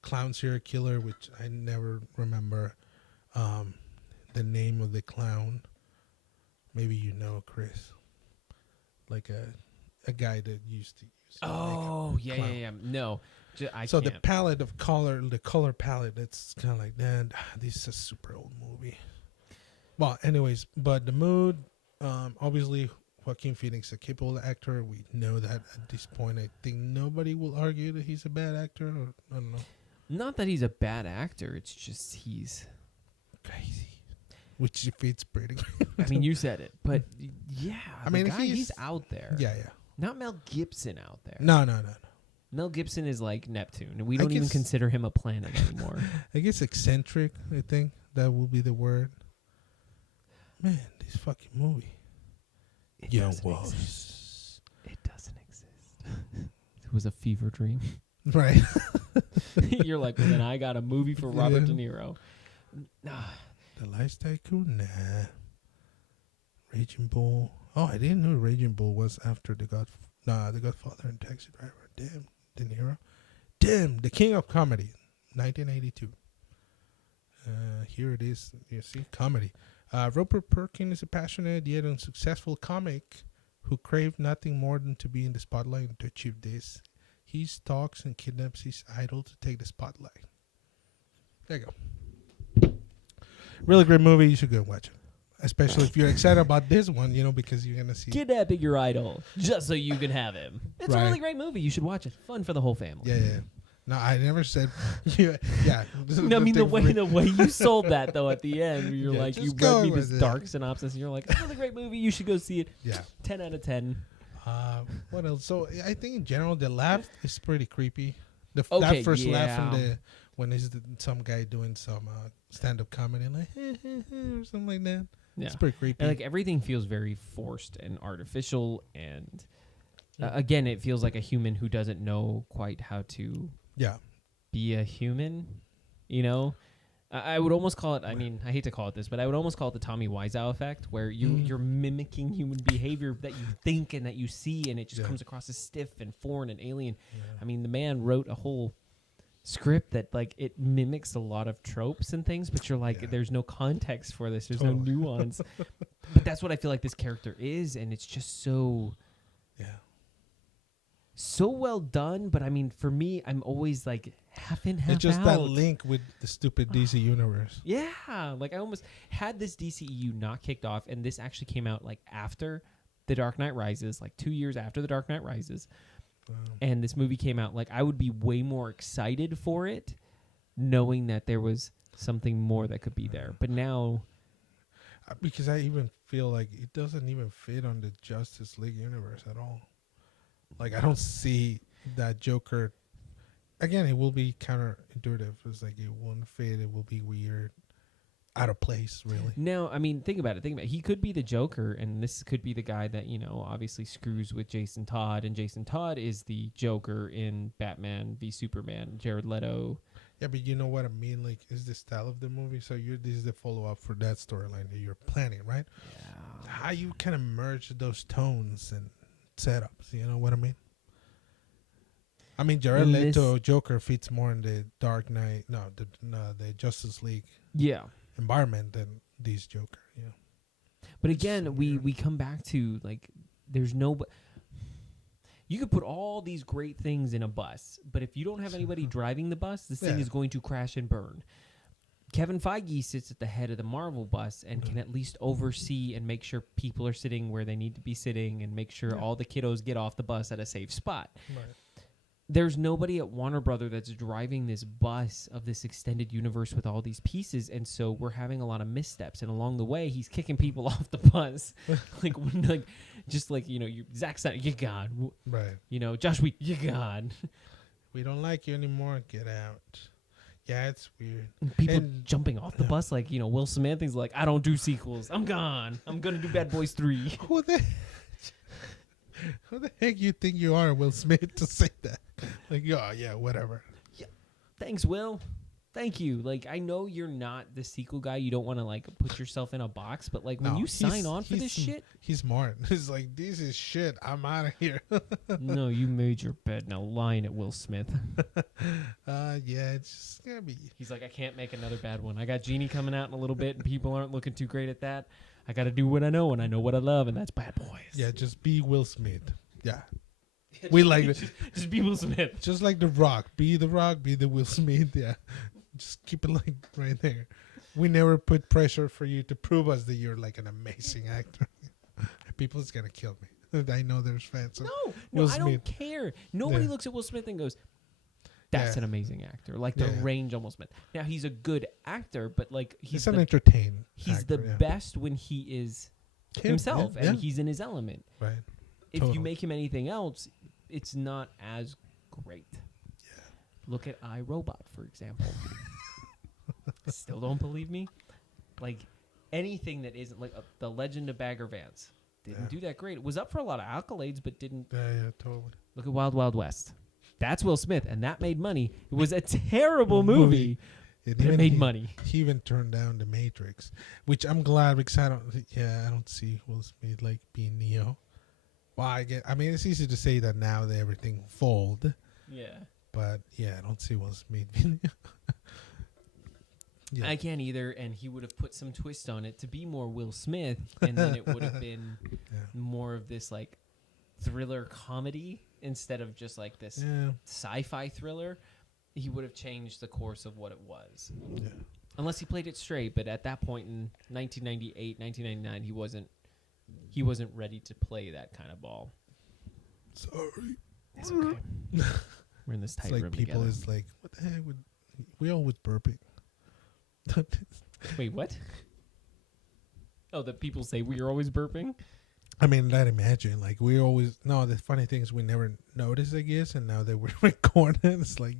clown serial killer, which I never remember the name of the clown. Maybe Chris, like a guy that used to use. Oh yeah. No, I so can't. the palette of color, the color palette, it's kind of like that. This is a super old movie. Well, anyways, but the mood, obviously. Joaquin Phoenix, a capable actor. We know that at this point. I think nobody will argue that he's a bad actor. Or, I don't know. Not that he's a bad actor. It's just he's crazy, which fits pretty. I mean, you said it, but yeah. I mean, he's out there. Yeah. Not Mel Gibson out there. No. Mel Gibson is like Neptune, and we don't even consider him a planet anymore. I guess eccentric. I think that will be the word. Man, this fucking movie. It doesn't exist. It was a fever dream. Right. You're like, well, then I got a movie for Robert De Niro. The Last Tycoon? Nah. Raging Bull. Oh, I didn't know Raging Bull was after The Godfather and Taxi Driver. Damn, De Niro. Damn, the king of comedy. 1982. Here it is. You see, comedy. Robert Perkins is a passionate yet unsuccessful comic who craved nothing more than to be in the spotlight. And to achieve this, he stalks and kidnaps his idol to take the spotlight. There you go. Really great movie. You should go watch it. Especially if you're excited about this one, because you're going to see... Kidnapping your idol just so you can have him. It's a really great movie. You should watch it. Fun for the whole family. Yeah. No, I never said. Yeah. No, I mean the way you sold that though at the end, you're like you read me this dark synopsis, and you're like, it's a really great movie. You should go see it. Yeah. 10 out of 10. What else? So I think in general the laugh is pretty creepy. That first laugh when is some guy doing some stand-up comedy like or something like that. Yeah. It's pretty creepy. And, like everything feels very forced and artificial, and again, it feels like a human who doesn't know quite how to. Yeah. Be a human, I would almost call it, I mean, I hate to call it this, but I would almost call it the Tommy Wiseau effect, where you're mimicking human behavior that you think and that you see, and it just comes across as stiff and foreign and alien. Yeah. I mean, the man wrote a whole script that, like, it mimics a lot of tropes and things, but you're like, there's no context for this. There's no nuance. But that's what I feel like this character is, and it's just so... Yeah. So well done, but I mean, for me, I'm always like half in, half out. It's just that link with the stupid DC universe. Yeah, like I almost had this DCEU not kicked off, and this actually came out like after The Dark Knight Rises, like 2 years after The Dark Knight Rises. And this movie came out, like I would be way more excited for it, knowing that there was something more that could be there. But now, because I even feel like it doesn't even fit on the Justice League universe at all. Like, I don't see that Joker. Again, it will be counterintuitive. It's like it won't fit. It will be weird, out of place, really. Now, I mean, think about it. He could be the Joker, and this could be the guy that, obviously screws with Jason Todd, and Jason Todd is the Joker in Batman v Superman, Jared Leto. Yeah, but you know what I mean? Like, is the style of the movie? So this is the follow-up for that storyline that you're planning, right? Yeah. How you kind of merge those tones and setups, you know what I mean? I mean, Jared Leto Joker fits more in the Dark Knight, the Justice League environment than this Joker, yeah. But again, we come back to, like, there's no... You could put all these great things in a bus, but if you don't have anybody driving the bus, this thing is going to crash and burn. Kevin Feige sits at the head of the Marvel bus and can at least oversee and make sure people are sitting where they need to be sitting and make sure all the kiddos get off the bus at a safe spot. Right. There's nobody at Warner Brother that's driving this bus of this extended universe with all these pieces, and so we're having a lot of missteps. And along the way, he's kicking people off the bus, Zack Snyder, you gone, right? Josh Whedon, you gone. We don't like you anymore. Get out. Yeah, it's weird. People jumping off the bus, like Will Smith. He's like, I don't do sequels. I'm gone. I'm gonna do Bad Boys 3. Who the heck you think you are, Will Smith, to say that? Like, yeah, whatever. Yeah. Thanks, Will. Thank you. Like, I know you're not the sequel guy. You don't want to, like, put yourself in a box. But, like, when you sign on for this shit. He's smart. He's like, this is shit. I'm out of here. No, you made your bed. Now line at Will Smith. Yeah, it's just going to be. He's like, I can't make another bad one. I got Genie coming out in a little bit, and people aren't looking too great at that. I got to do what I know, and I know what I love, and that's Bad Boys. Yeah, just be Will Smith. Yeah. We like it. Just be Will Smith. Just like The Rock. Be The Rock, be the Will Smith. Yeah. Just keep it like right there. We never put pressure for you to prove us that you're like an amazing actor. People's going to kill me. I know there's fans. No, I don't care. Nobody looks at Will Smith and goes, that's an amazing actor. Like the range almost met. Now, he's a good actor, but like he's an entertainer. He's the best when he is himself and he's in his element. Right. If you make him anything else, it's not as great. Yeah. Look at iRobot, for example. Still don't believe me? Like, anything that isn't like The Legend of Bagger Vance didn't do that great. It was up for a lot of accolades, but didn't. Yeah, totally. Look at Wild Wild West. That's Will Smith, and that made money. It was a terrible movie. It made money. He even turned down The Matrix, which I'm glad because I don't see Will Smith like being Neo. Well, I mean, it's easy to say that now that everything fold. Yeah. But yeah, I don't see Will Smith being Neo. I can't either, and he would have put some twist on it to be more Will Smith, and then it would have been more of this like thriller comedy instead of just like this sci-fi thriller. He would have changed the course of what it was. Yeah. Unless he played it straight, but at that point in 1998, 1999, he wasn't ready to play that kind of ball. Sorry. It's okay. We're in this tight room people together. Is like, what the heck? We always burping. Wait, what? Oh, that people say we are always burping? I mean, I'd imagine. Like, we always... No, the funny thing is we never noticed, I guess, and now that we're recording, it's like,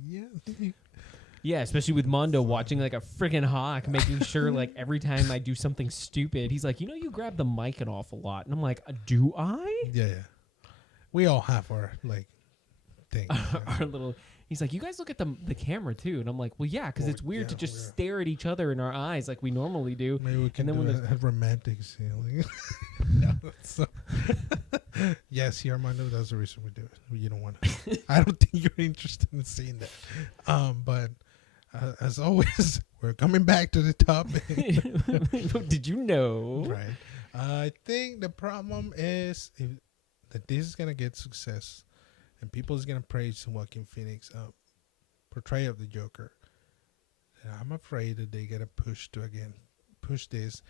Yeah, especially with Mondo watching like a freaking hawk, making sure like every time I do something stupid, he's like, you grab the mic an awful lot. And I'm like, do I? Yeah. We all have our, like, thing. Our little... He's like, you guys look at the camera, too. And I'm like, well, yeah, because it's weird to just stare at each other in our eyes like we normally do. Maybe we can do a romantic scene. Yes, Armando, that's the reason we do it. You don't want to. I don't think you're interested in seeing that. But as always, we're coming back to the topic. Did you know? Right. I think the problem is that this is going to get success. And people is going to praise Joaquin Phoenix portrayal of the Joker. And I'm afraid that they get a push this.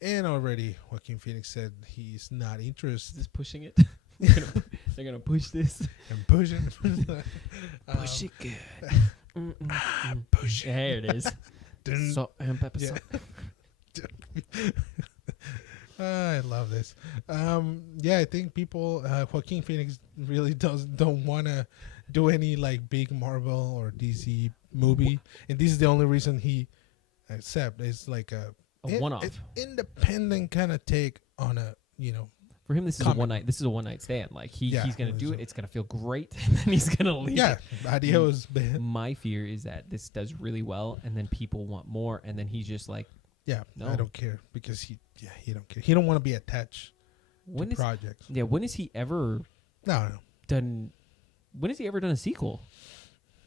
And already Joaquin Phoenix said he's not interested. Is pushing it? They're going to push this. And push it. Push it good. Push it. There it is. Salt and pepper. Yeah. I love this. I think people, Joaquin Phoenix really don't want to do any like big Marvel or DC movie, and this is the only reason he accept. It's like a one-off, independent kind of take on a For him, this is a one night. This is a one night stand. Like he's gonna do it. It's gonna feel great, and then he's gonna leave. Yeah, idea was bad. My fear is that this does really well, and then people want more, and then he's just like, yeah, no. I don't care because he don't care. He don't want to be attached to projects. Yeah, when has he ever done? When has he ever done a sequel?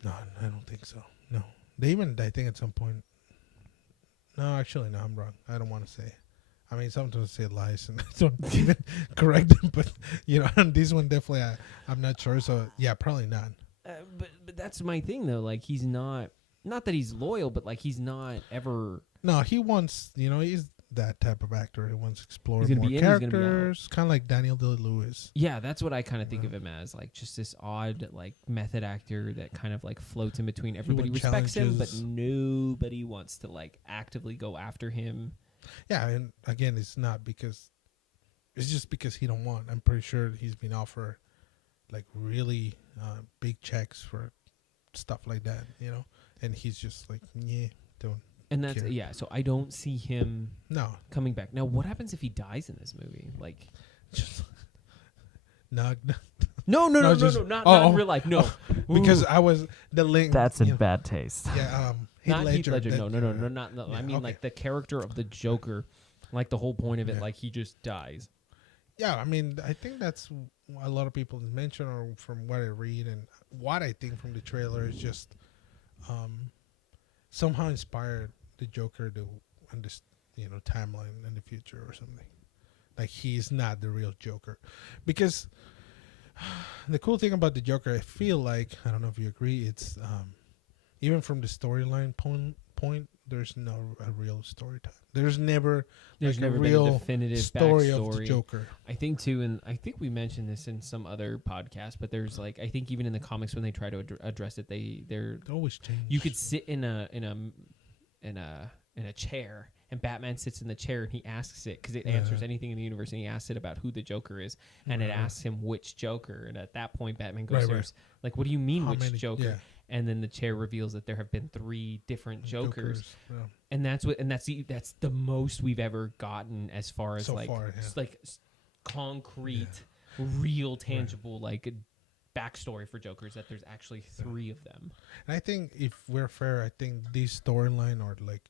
No, I don't think so. No, they even I think at some point. No, actually, no, I'm wrong. I don't want to say. I mean, sometimes I say lies and I don't even correct them, but on this one definitely I'm not sure. So yeah, probably not. But that's my thing though. Like he's not that he's loyal, but like he's not ever. No, he wants. He's that type of actor. He wants to explore more characters, kind of like Daniel Day-Lewis. Yeah, that's what I kind of think of him as, like just this odd like method actor that kind of like floats in between. Everybody respects him, but nobody wants to like actively go after him. Yeah, and again, it's just because he don't want. I'm pretty sure he's been offered like really big checks for stuff like that, and he's just like, yeah, don't. And that's care. So I don't see him coming back. Now, what happens if he dies in this movie? Like, just no, not in real life. No, because I was the link. That's in bad taste. Yeah, not Heath Ledger. No. Yeah, I mean, like the character of the Joker, like the whole point of it, like he just dies. Yeah, I mean, I think that's a lot of people mention, or from what I read and what I think from the trailer is just somehow inspired the Joker to timeline in the future or something. Like he's not the real Joker, because the cool thing about the Joker, I feel like, I don't know if you agree, it's even from the storyline point, there's no a real story time. There's never a real been a definitive story backstory of the Joker. I think too, and I think we mentioned this in some other podcast, but there's like, I think even in the comics when they try to address it, they're always change. You could sit in a chair, and Batman sits in the chair and he asks it, because it answers anything in the universe, and he asks it about who the Joker is, and it asks him which Joker, and at that point Batman goes, like, what do you mean which Joker? Yeah. And then the chair reveals that there have been 3 different Jokers. Yeah. And that's the most we've ever gotten as far as concrete, real, tangible backstory for Jokers, that there's actually 3 of them. And I think if we're fair, I think this storyline, or like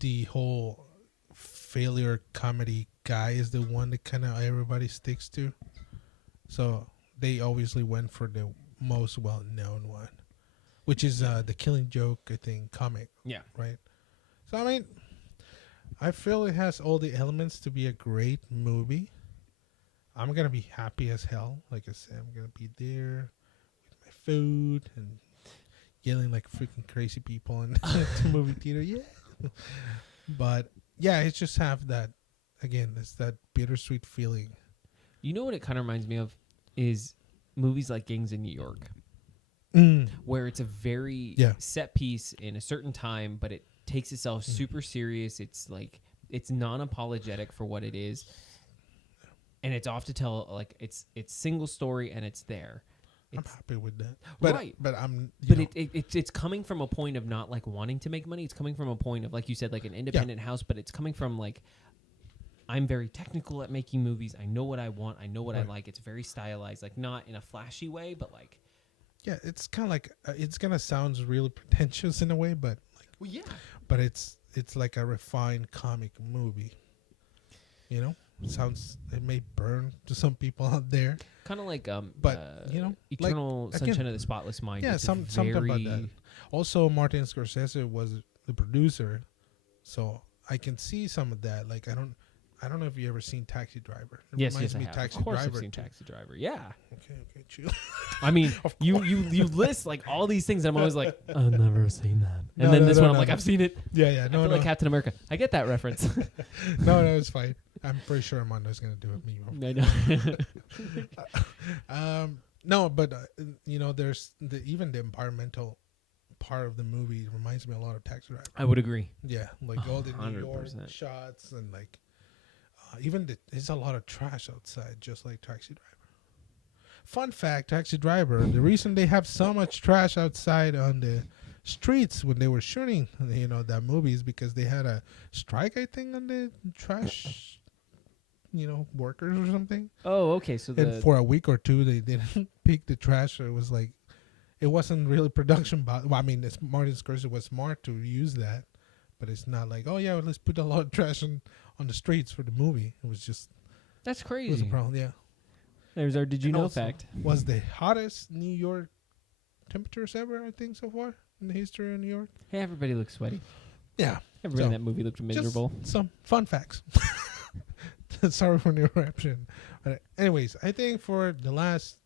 the whole failure comedy guy, is the one that kind of everybody sticks to. So they obviously went for the most well-known one, which is the Killing Joke, I think, comic. Yeah. Right? So, I mean, I feel it has all the elements to be a great movie. I'm going to be happy as hell. Like I said, I'm going to be there with my food and yelling like freaking crazy people in the movie theater. Yeah. But, yeah, it just have that, again, it's that bittersweet feeling. You know what it kind of reminds me of is movies like Gangs in New York. Where it's a very set piece in a certain time, but it takes itself super serious. It's like, it's non-apologetic for what it is, and it's off to tell, like, it's single story, and it's there. I'm happy with that, but it's coming from a point of not like wanting to make money. It's coming from a point of, like you said, like an independent house, but it's coming from like, I'm very technical at making movies. I know what I want. I know what I like. It's very stylized, like not in a flashy way, but like. Yeah, it's kind of like it's gonna sound really pretentious in a way, but like, but it's like a refined comic movie. It may burn to some people out there. Kind of like but Eternal like, Sunshine of the Spotless Mind. Yeah, something about that. Also, Martin Scorsese was the producer, so I can see some of that. Like, I don't know if you ever seen Taxi Driver. Yes, I have. Of course, I've seen Taxi Driver. Yeah. Okay, chill. I mean, you list like all these things, and I'm always like, I've never seen that. And then this one, I'm like, I've seen it. Yeah. No, like Captain America. I get that reference. No, it's fine. I'm pretty sure Armando's gonna do it. I know. No, but there's even the environmental part of the movie reminds me a lot of Taxi Driver. I would agree. Yeah, like all the 100%. New York shots and like even there's a lot of trash outside, just like Taxi Driver. Fun fact, Taxi Driver, the reason they have so much trash outside on the streets when they were shooting, that movie is because they had a strike, I think, on the trash, workers or something. Oh, okay. So and for a week or two, they didn't pick the trash. It was like, it wasn't really production. Well, I mean, Martin Scorsese was smart to use that, but it's not like, oh yeah, well, let's put a lot of trash on the streets for the movie. It was just that's crazy. It was a problem, yeah. There's our did you know fact. Was the hottest New York temperatures ever, I think, so far in the history of New York. Hey, everybody looks sweaty. Yeah. Everybody in that movie looked miserable. Just some fun facts. Sorry for the interruption. But anyways, I think for the last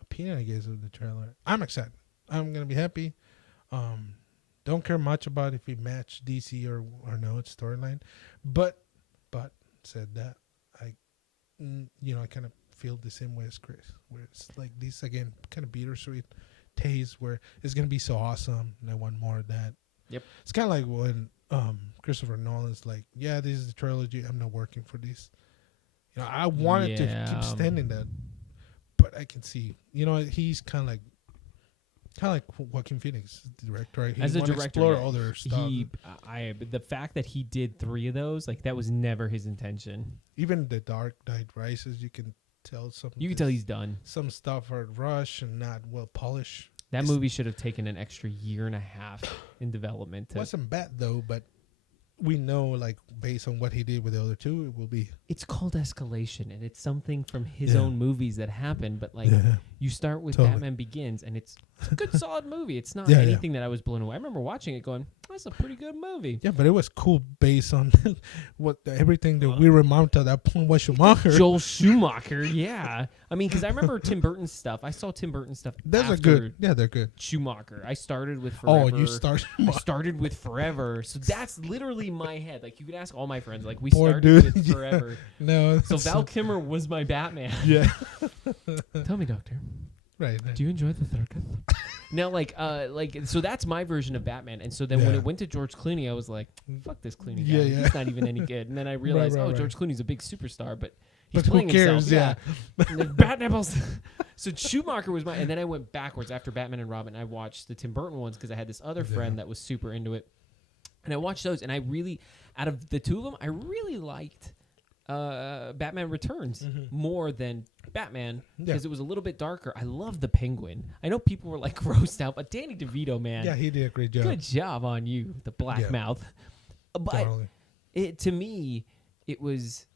opinion, I guess, of the trailer, I'm excited. I'm going to be happy. Don't care much about if we match DC or no, it's storyline. But said that, I kind of feel the same way as Chris, where it's like this, again, kind of bittersweet taste where it's going to be so awesome and I want more of that. Yep. It's kind of like when Christopher Nolan's like, yeah, this is the trilogy. I'm not working for this. I wanted to keep standing that, but I can see, he's kind of like Joaquin Phoenix, the director. Right? As a director, explore other stuff. The fact that he did 3 of those, like that was never his intention. Even The Dark Knight Rises, you can tell something. You can tell he's done. Some stuff are rushed and not well polished. That movie should have taken an extra 1.5 years in development. It wasn't bad though, but we know, like, based on what he did with the other 2, it will be. It's called escalation, and it's something from his own movies that happened. But like, you start with Batman Begins, and it's a good, solid movie. It's not anything that I was blown away. I remember watching it, going, "That's a pretty good movie." Yeah, but it was cool based on everything that we remember at that point was Schumacher. Joel Schumacher, yeah. I mean, because I remember Tim Burton stuff. I saw Tim Burton stuff. They're good. Yeah, they're good. Schumacher. I started with Forever. Oh, you started. I started with Forever, so that's literally my head. Like, you could ask all my friends. Like, we Poor started dude. with Forever. No. So Val Kilmer was my Batman. Yeah. Tell me, Doctor. Right. Do you enjoy the circus? Now, so that's my version of Batman. And so then when it went to George Clooney, I was like, fuck this Clooney guy. Yeah. He's not even any good. And then I realized, George Clooney's a big superstar, but he's but playing who cares? himself. Yeah. Bat nipples. So Schumacher was and then I went backwards after Batman and Robin. I watched the Tim Burton ones because I had this other friend that was super into it. And I watched those, and I really, out of the 2 of them, I really liked Batman Returns more than Batman because it was a little bit darker. I love the Penguin. I know people were like grossed out, but Danny DeVito, man, yeah, he did a great job. Good job on you, the black mouth. But to me, it was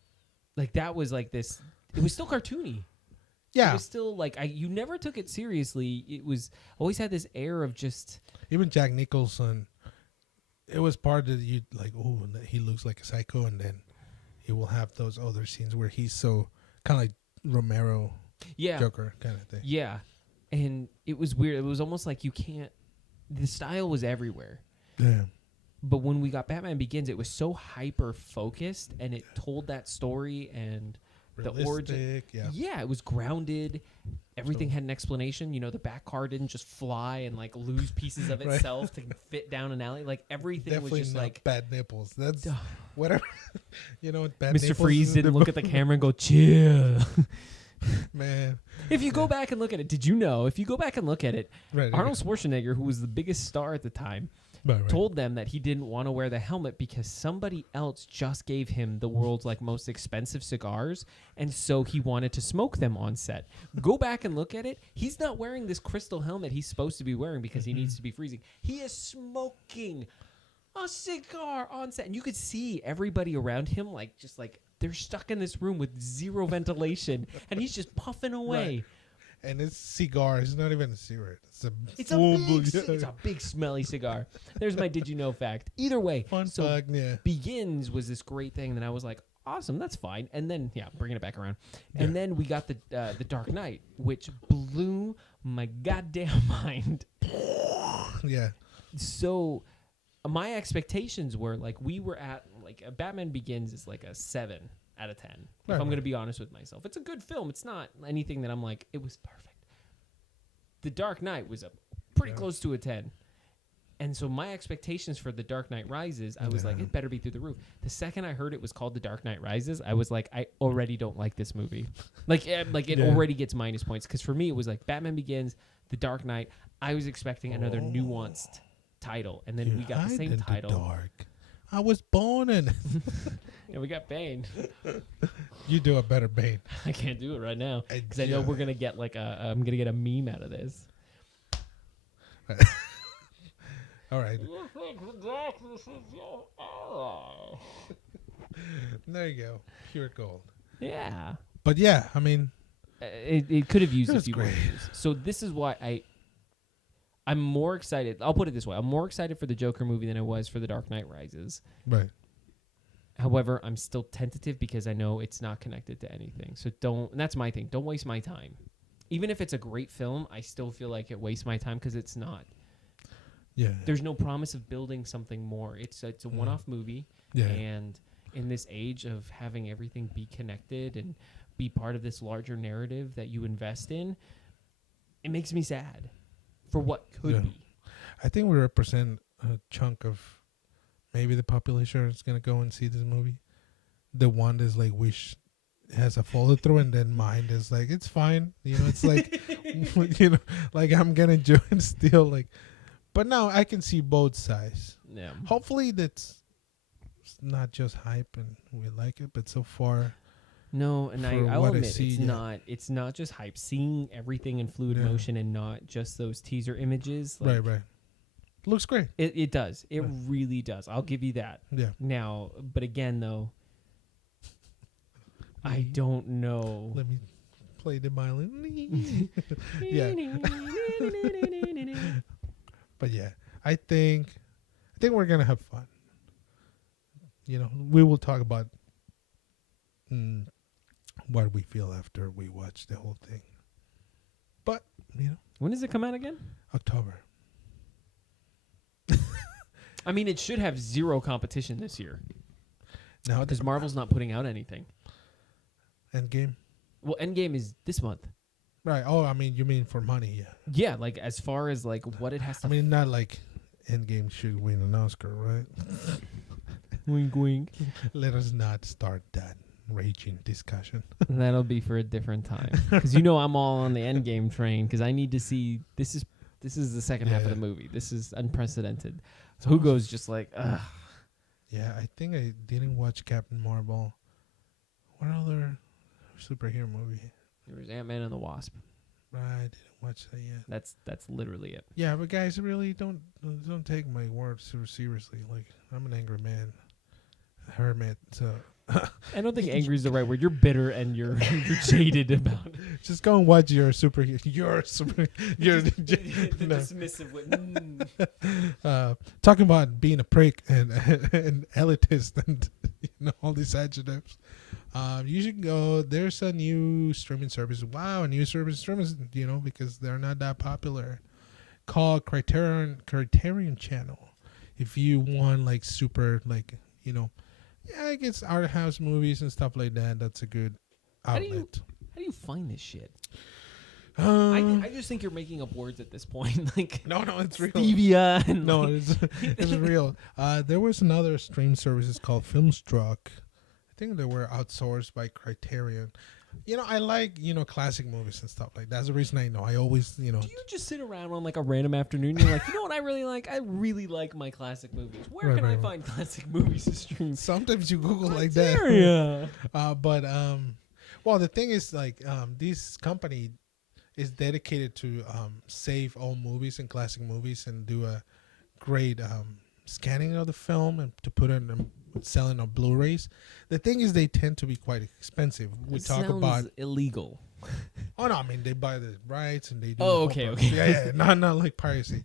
like that was like this. It was still cartoony. Yeah, it was still like you never took it seriously. It was always had this air of just. Even Jack Nicholson, it was part that you like. Oh, he looks like a psycho, and then he will have those other scenes where he's so kind of like Romero, Joker kind of thing. Yeah, and it was weird. It was almost like you can't. The style was everywhere. Yeah. But when we got Batman Begins, it was so hyper focused, and it told that story and realistic, the origin. Yeah, it was grounded. Everything had an explanation. The back car didn't just fly and like lose pieces of itself to fit down an alley. Like everything definitely was just not like bad nipples. That's whatever. Bad Mr. Freeze didn't look at the camera and go, chill. Man. If you go back and look at it, did you know? If you go back and look at it, Arnold Schwarzenegger, who was the biggest star at the time, told them that he didn't want to wear the helmet because somebody else just gave him the world's like most expensive cigars, and so he wanted to smoke them on set. Go back and look at it. He's not wearing this crystal helmet he's supposed to be wearing because he needs to be freezing. He is smoking a cigar on set, and you could see everybody around him just like they're stuck in this room with zero ventilation, and he's just puffing away. Right. And it's cigar. It's not even a cigarette. It's a big smelly cigar. There's my did you know fact. Either way, Begins was this great thing that I was like, awesome, that's fine. And then bringing it back around. And then we got the Dark Knight, which blew my goddamn mind. Yeah. So my expectations were like we were at like Batman Begins is like a 7 out of 10. If I'm going to be honest with myself. It's a good film. It's not anything that I'm like, it was perfect. The Dark Knight was a pretty close to a 10. And so my expectations for The Dark Knight Rises, I was like, it better be through the roof. The second I heard it was called The Dark Knight Rises, I was like, I already don't like this movie. It already gets minus points. Because for me, it was like Batman Begins, The Dark Knight. I was expecting another nuanced title. And then we got the same title. Dark. I was born in. Yeah, we got Bane. You do a better Bane. I can't do it right now. Because I know we're going to get I'm going to get a meme out of this. All right. There you go. Pure gold. Yeah. But yeah, I mean, it could have used a few more great. years. So this is why I'm more excited. I'll put it this way: I'm more excited for the Joker movie than I was for The Dark Knight Rises. Right. However, I'm still tentative because I know it's not connected to anything. So don't. And that's my thing. Don't waste my time. Even if it's a great film, I still feel like it wastes my time because it's not. Yeah. There's no promise of building something more. It's a one-off movie. Yeah. And in this age of having everything be connected and be part of this larger narrative that you invest in, it makes me sad for what could be. I think we represent a chunk of maybe the population that's going to go and see this movie. The one that's like has a follow through, and then mine is like, it's fine. You know, it's like, you know, like I'm going to enjoy it still. Like, but now I can see both sides. Yeah. Hopefully that's not just hype and we like it, but so far. No, and I'll admit it's not just hype. Seeing everything in fluid motion and not just those teaser images. Like, right. Looks great. It does. It really does. I'll give you that. Yeah. Now, but again though, I don't know. Let me play the violin. Yeah. But yeah, I think we're gonna have fun. You know, we will talk about what we feel after we watch the whole thing. But you know, when does it come out again? October. I mean, it should have zero competition this year. Now, because Marvel's not putting out anything. Endgame. Well, Endgame is this month. Right. Oh, I mean, you mean for money? Yeah. Yeah, like as far as like what it has to. I mean, not like Endgame should win an Oscar, right? Wink, wink. Let us not start that raging discussion. That'll be for a different time. Because you know I'm all on the Endgame train. Because I need to see this is the second half of the movie. This is unprecedented. So who goes just like, ugh. Yeah, I think I didn't watch Captain Marvel. What other superhero movie? There was Ant-Man and the Wasp. I didn't watch that yet. That's literally it. Yeah, but guys, really don't take my words so seriously. Like, I'm an angry man, hermit. So I don't think angry is the right word. You're bitter and you're jaded about it. Just go and watch your superhero. The dismissive way. Talking about being a prick and elitist and all these adjectives. You should go. There's a new streaming service. Wow, a new service, because they're not that popular. Called Criterion Channel. If you want like super I guess art house movies and stuff like that. That's a good outlet. How do you find this shit? I just think you're making up words at this point. Like no, it's real. Stevia. And no, it's real. There was another stream service called Filmstruck. I think they were outsourced by Criterion. I like classic movies and stuff like that. That's the reason I know. I always Do you just sit around on like a random afternoon? And you're like, you know what I really like? I really like my classic movies. Where can I find classic movies to stream? Sometimes you Google like that. Well, the thing is this company is dedicated to save old movies and classic movies and do a great scanning of the film and to put in selling on Blu-rays. The thing is, they tend to be quite expensive. We talk about illegal. Oh no, I mean they buy the rights and they do. Oh, okay. Yeah, not like piracy.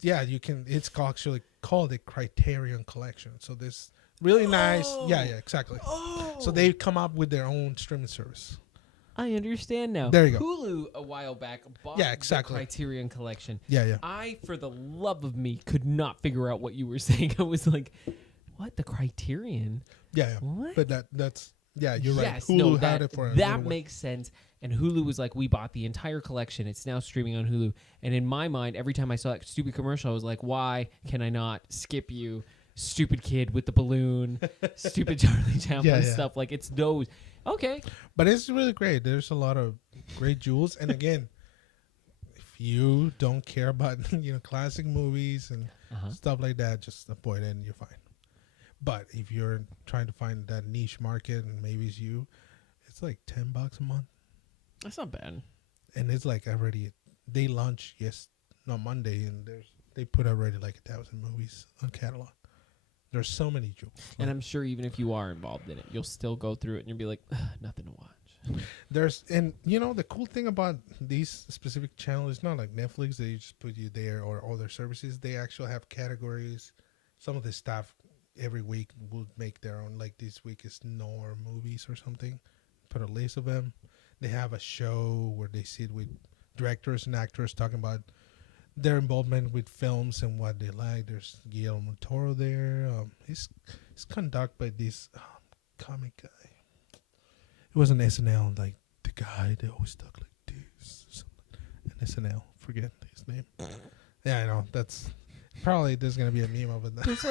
You can. It's actually called a Criterion Collection. So this really nice. Yeah, exactly. Oh. So they come up with their own streaming service. I understand now. There you go. Hulu a while back bought the Criterion Collection. Yeah. I, for the love of me, could not figure out what you were saying. I was like, what? The Criterion? Yeah. What? But that's Yeah, you're right. Yes, Hulu had it for that makes sense. And Hulu was like, we bought the entire collection. It's now streaming on Hulu. And in my mind, every time I saw that stupid commercial, I was like, why can I not skip you? Stupid kid with the balloon, stupid Charlie Chaplin stuff. Like, it's those. Okay. But it's really great. There's a lot of great jewels. And again, if you don't care about classic movies and stuff like that, just avoid it and you're fine. But if you're trying to find that niche market and maybe it's you, it's like $10 a month. That's not bad. And it's like already, they launch on Monday, and they put already like 1,000 movies on catalog. There's so many jewels. And I'm sure even if you are involved in it, you'll still go through it and you'll be like, nothing to watch. The cool thing about these specific channels is not like Netflix, they just put you there, or other services. They actually have categories. Some of the staff every week will make their own, like this week is Noir movies or something. Put a list of them. They have a show where they sit with directors and actors talking about their involvement with films and what they like. There's Guillermo del Toro there. He's conducted by this comic guy. It was an SNL, like the guy that always talk like this. An SNL, forget his name. Yeah, I know. That's probably there's gonna be a meme of it. There's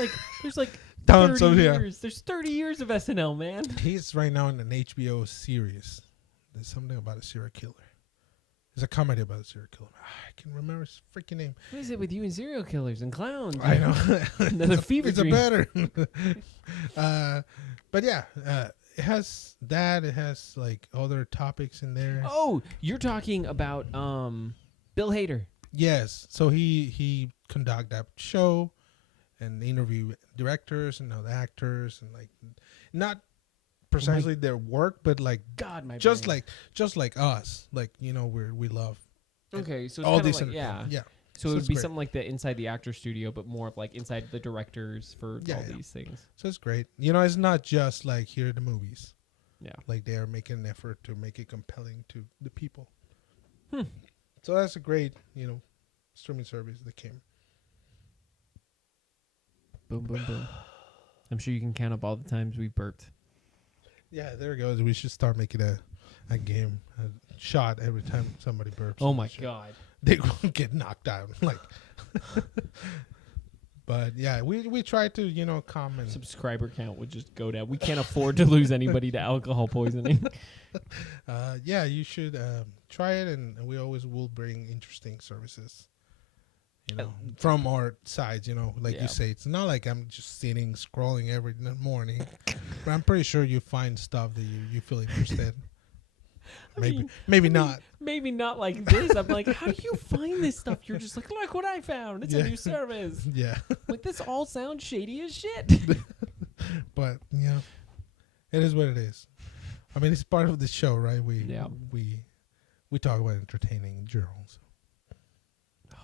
like tons 30 of years. There's 30 years of SNL, man. He's right now in an HBO series. There's something about a serial killer. There's a comedy about a serial killer. I can remember his freaking name. What is it with you and serial killers and clowns? I know. Another fever dream. It's a better. But yeah, it has that. It has like other topics in there. Oh, you're talking about Bill Hader. Yes. So he conduct that show and interview directors and other actors and like not precisely their work, but like just brain. just like us, like we love. Okay, so it's all these like yeah. So it would be something like the inside the actor studio, but more of like inside the directors for all these things. So it's great. It's not just like here are the movies. Yeah, like they are making an effort to make it compelling to the people. So that's a great streaming service that came. Boom, boom, boom. I'm sure you can count up all the times we burped. Yeah, there it goes. We should start making a game, a shot every time somebody burps. Oh my God. They won't get knocked out. Like, but yeah, we try to, comment. Subscriber count would just go down. We can't afford to lose anybody to alcohol poisoning. Yeah, you should try it, and we always will bring interesting services. From our sides, like you say, it's not like I'm just sitting scrolling every morning, but I'm pretty sure you find stuff that you feel interested. Maybe not. Maybe not like this. I'm like, how do you find this stuff? You're just like, look what I found. It's a new service. Yeah. Like this all sounds shady as shit. But it is what it is. I mean, it's part of the show, right? We talk about entertaining journals.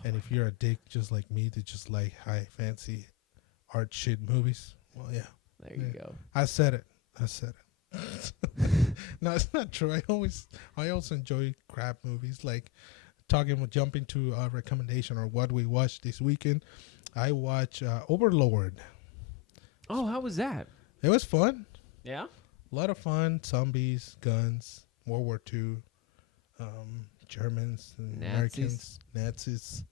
And if you're a dick just like me that just like high fancy art shit movies, well, yeah. There you go. I said it. No, it's not true. I also enjoy crap movies. Like jumping to a recommendation or what we watched this weekend. I watched Overlord. Oh, how was that? It was fun. Yeah? A lot of fun. Zombies, guns, World War II. Germans, Americans, Nazis.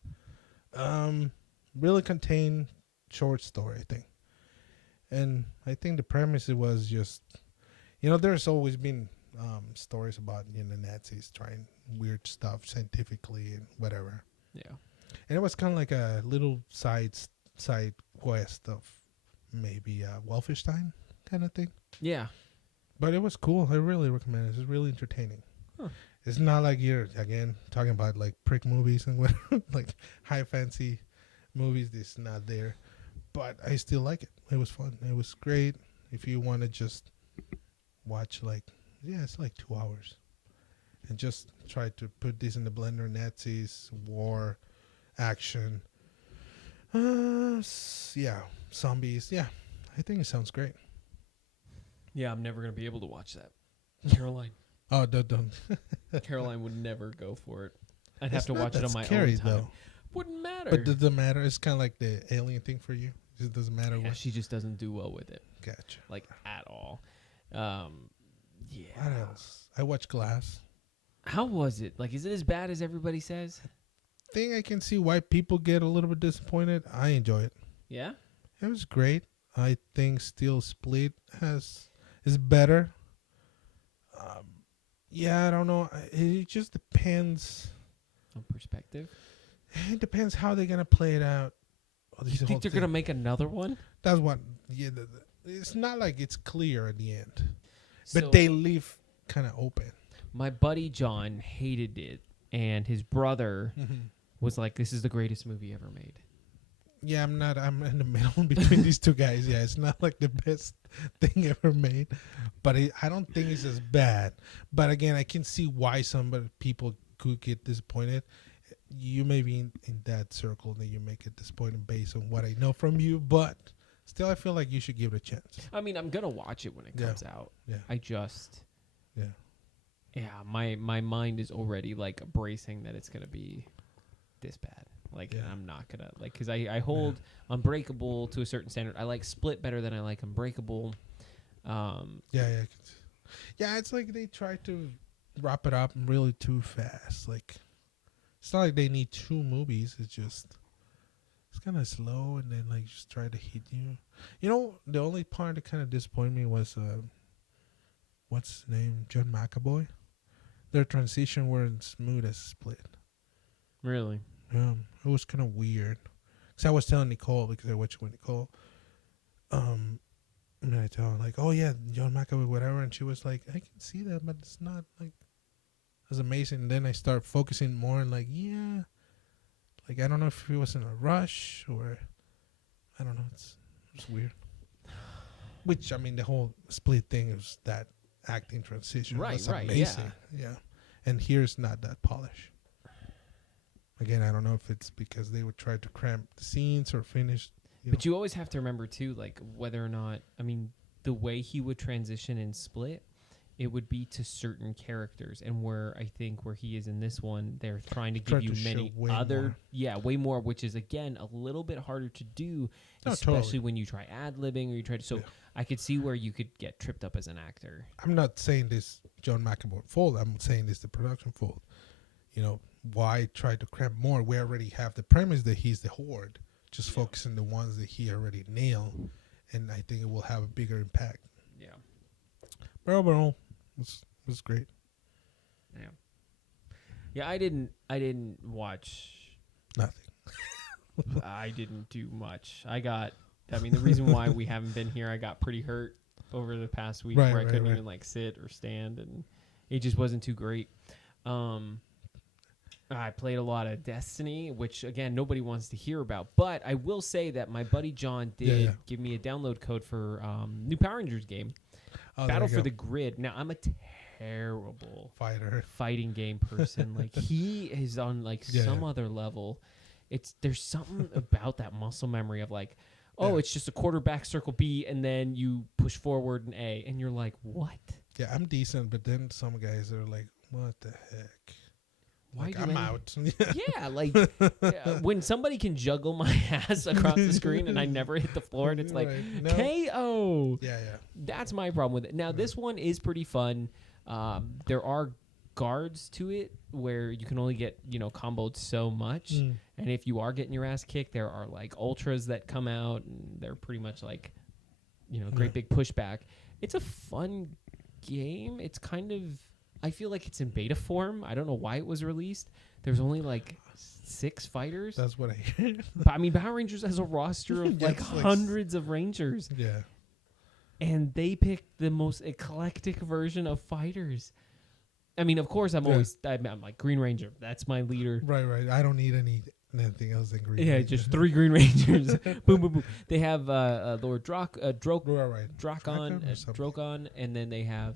Really contained short story, I think. And I think the premise was just, there's always been stories about Nazis trying weird stuff scientifically and whatever. Yeah. And it was kind of like a little side quest of maybe Wolfenstein kind of thing. Yeah. But it was cool. I really recommend it. It's really entertaining. Huh. It's not like you're, again, talking about like prick movies and whatever, like high fancy movies. It's not there. But I still like it. It was fun. It was great. If you want to just watch it's like 2 hours. And just try to put this in the blender. Nazis, war, action. Zombies. Yeah, I think it sounds great. Yeah, I'm never going to be able to watch that. Caroline. Oh, don't. Caroline would never go for it. I'd have to watch it on my own time. Though. Wouldn't matter. But does it matter? It's kind of like the alien thing for you. It doesn't matter. Yeah, she just doesn't do well with it. Gotcha. Like at all. I watched Glass. How was it? Like, is it as bad as everybody says? I can see why people get a little bit disappointed. I enjoy it. Yeah? It was great. I think Steel Split is better. Yeah, I don't know. It just depends. On perspective? It depends how they're going to play it out. You think they're going to make another one? That's what... Yeah, it's not like it's clear at the end. But they leave kind of open. My buddy John hated it. And his brother was like, this is the greatest movie ever made. Yeah, I'm in the middle between these two guys. Yeah, it's not like the best thing ever made, but I don't think it's as bad. But again, I can see why some people could get disappointed. You may be in that circle that you may get disappointed based on what I know from you, but still, I feel like you should give it a chance. I mean, I'm gonna watch it when it comes out. Yeah. My mind is already like bracing that it's gonna be this bad. Like, I'm not gonna like, because I hold Unbreakable to a certain standard. I like Split better than I like Unbreakable. It's like they try to wrap it up really too fast. Like, it's not like they need 2 movies. It's kind of slow, and then like just try to hit you. You know, the only part that kind of disappointed me was what's his name, John McAvoy. Their transition weren't smooth as Split. Really? It was kind of weird. Because I was telling Nicole, because I watched it with Nicole. And I tell her, like, oh, yeah, John McAvoy, whatever. And she was like, I can see that, but it's not, like, it's amazing. And then I start focusing more and, like, yeah. Like, I don't know if he was in a rush or, I don't know. It's weird. Which, I mean, the whole Split thing is that acting transition. Right, was amazing. Yeah. And here's not that polish. Again, I don't know if it's because they would try to cramp the scenes or finish. But you always have to remember, too, like, whether or not, I mean, the way he would transition in Split, it would be to certain characters. And where he is in this one, they're trying to give you many other, way more, which is, again, a little bit harder to do, especially when you try ad-libbing or you try to. So I could see where you could get tripped up as an actor. I'm not saying this John McAvoy fault. I'm saying this the production fault. You know, why try to cramp more? We already have the premise that he's the Horde. Just focus on the ones that he already nailed, and I think it will have a bigger impact. Yeah. But overall, it was great. Yeah. Yeah, I didn't watch nothing. I didn't do much. The reason why we haven't been here, I got pretty hurt over the past week where I couldn't even like sit or stand, and it just wasn't too great. I played a lot of Destiny, which, again, nobody wants to hear about. But I will say that my buddy John did give me a download code for new Power Rangers game, Battle for the Grid. Now, I'm a terrible fighting game person. Like, he is on, like, some other level. There's something about that muscle memory of, like, it's just a quarterback circle B, and then you push forward an A. And you're like, what? Yeah, I'm decent, but then some guys are like, what the heck? Why I'm out. Yeah, like when somebody can juggle my ass across the screen and I never hit the floor, and it's like KO. Yeah. That's my problem with it. Now, this one is pretty fun. There are guards to it where you can only get, comboed so much. And if you are getting your ass kicked, there are like ultras that come out, and they're pretty much like, great big pushback. It's a fun game. It's kind of, I feel like it's in beta form. I don't know why it was released. There's only like 6 fighters. That's what I hear. But I mean, Power Rangers has a roster of like hundreds of Rangers. Yeah. And they picked the most eclectic version of fighters. I mean, of course, I'm like Green Ranger. That's my leader. Right. I don't need anything else than Green Ranger. Yeah, just 3 Green Rangers. Boom, boom, boom. They have Lord Drokon, and then they have...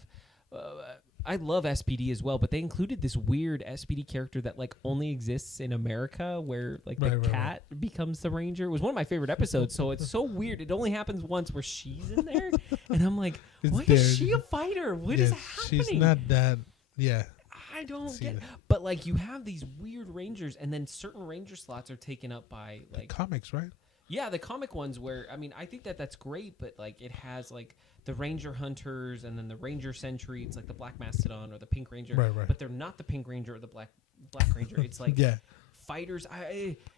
I love SPD as well, but they included this weird SPD character that like only exists in America, where like the cat becomes the Ranger. It was one of my favorite episodes, so it's so weird. It only happens once where she's in there, and I'm like, why is she a fighter? What is happening? She's not that. Yeah. I don't get it. But like you have these weird Rangers, and then certain Ranger slots are taken up by like the comics, right? Yeah, the comic ones where, I mean, I think that's great, but, like, it has, like, the Ranger Hunters and then the Ranger Sentry. It's like the Black Mastodon or the Pink Ranger. Right. But they're not the Pink Ranger or the Black Ranger. It's like fighters.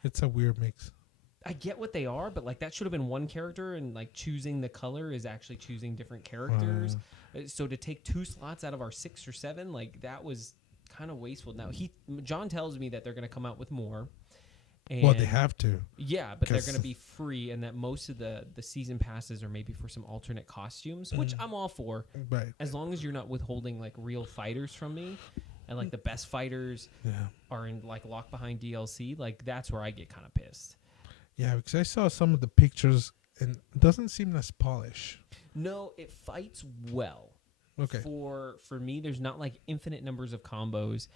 It's a weird mix. I get what they are, but, like, that should have been one character, and, like, choosing the color is actually choosing different characters. So to take 2 slots out of our 6 or 7, like, that was kind of wasteful. Now, John tells me that they're going to come out with more. Well, they have to. Yeah, but they're going to be free, and that most of the season passes are maybe for some alternate costumes, which I'm all for. Right. As long as you're not withholding, like, real fighters from me, and, like, the best fighters are in, like, locked behind DLC, like, that's where I get kind of pissed. Yeah, because I saw some of the pictures, and it doesn't seem as polished. No, it fights well. Okay. For me, there's not, like, infinite numbers of combos.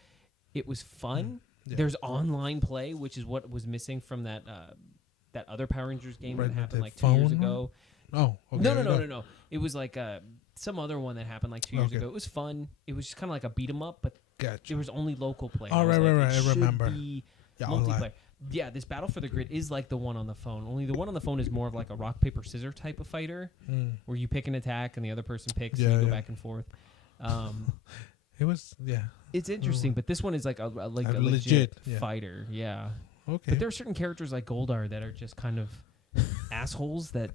It was fun. Yeah. There's online play, which is what was missing from that other Power Rangers game that happened like 2 years ago. Oh, okay. No. It was like some other one that happened like 2 years ago. It was fun. It was just kind of like a beat 'em up, but there was only local play. Oh, right. I remember. Multiplayer. Online. Yeah, this Battle for the Grid is like the one on the phone. Only the one on the phone is more of like a rock paper scissors type of fighter, where you pick an attack and the other person picks, and you go back and forth. It was It's interesting, but this one is like a legit fighter. Yeah. Okay. But there are certain characters like Goldar that are just kind of assholes that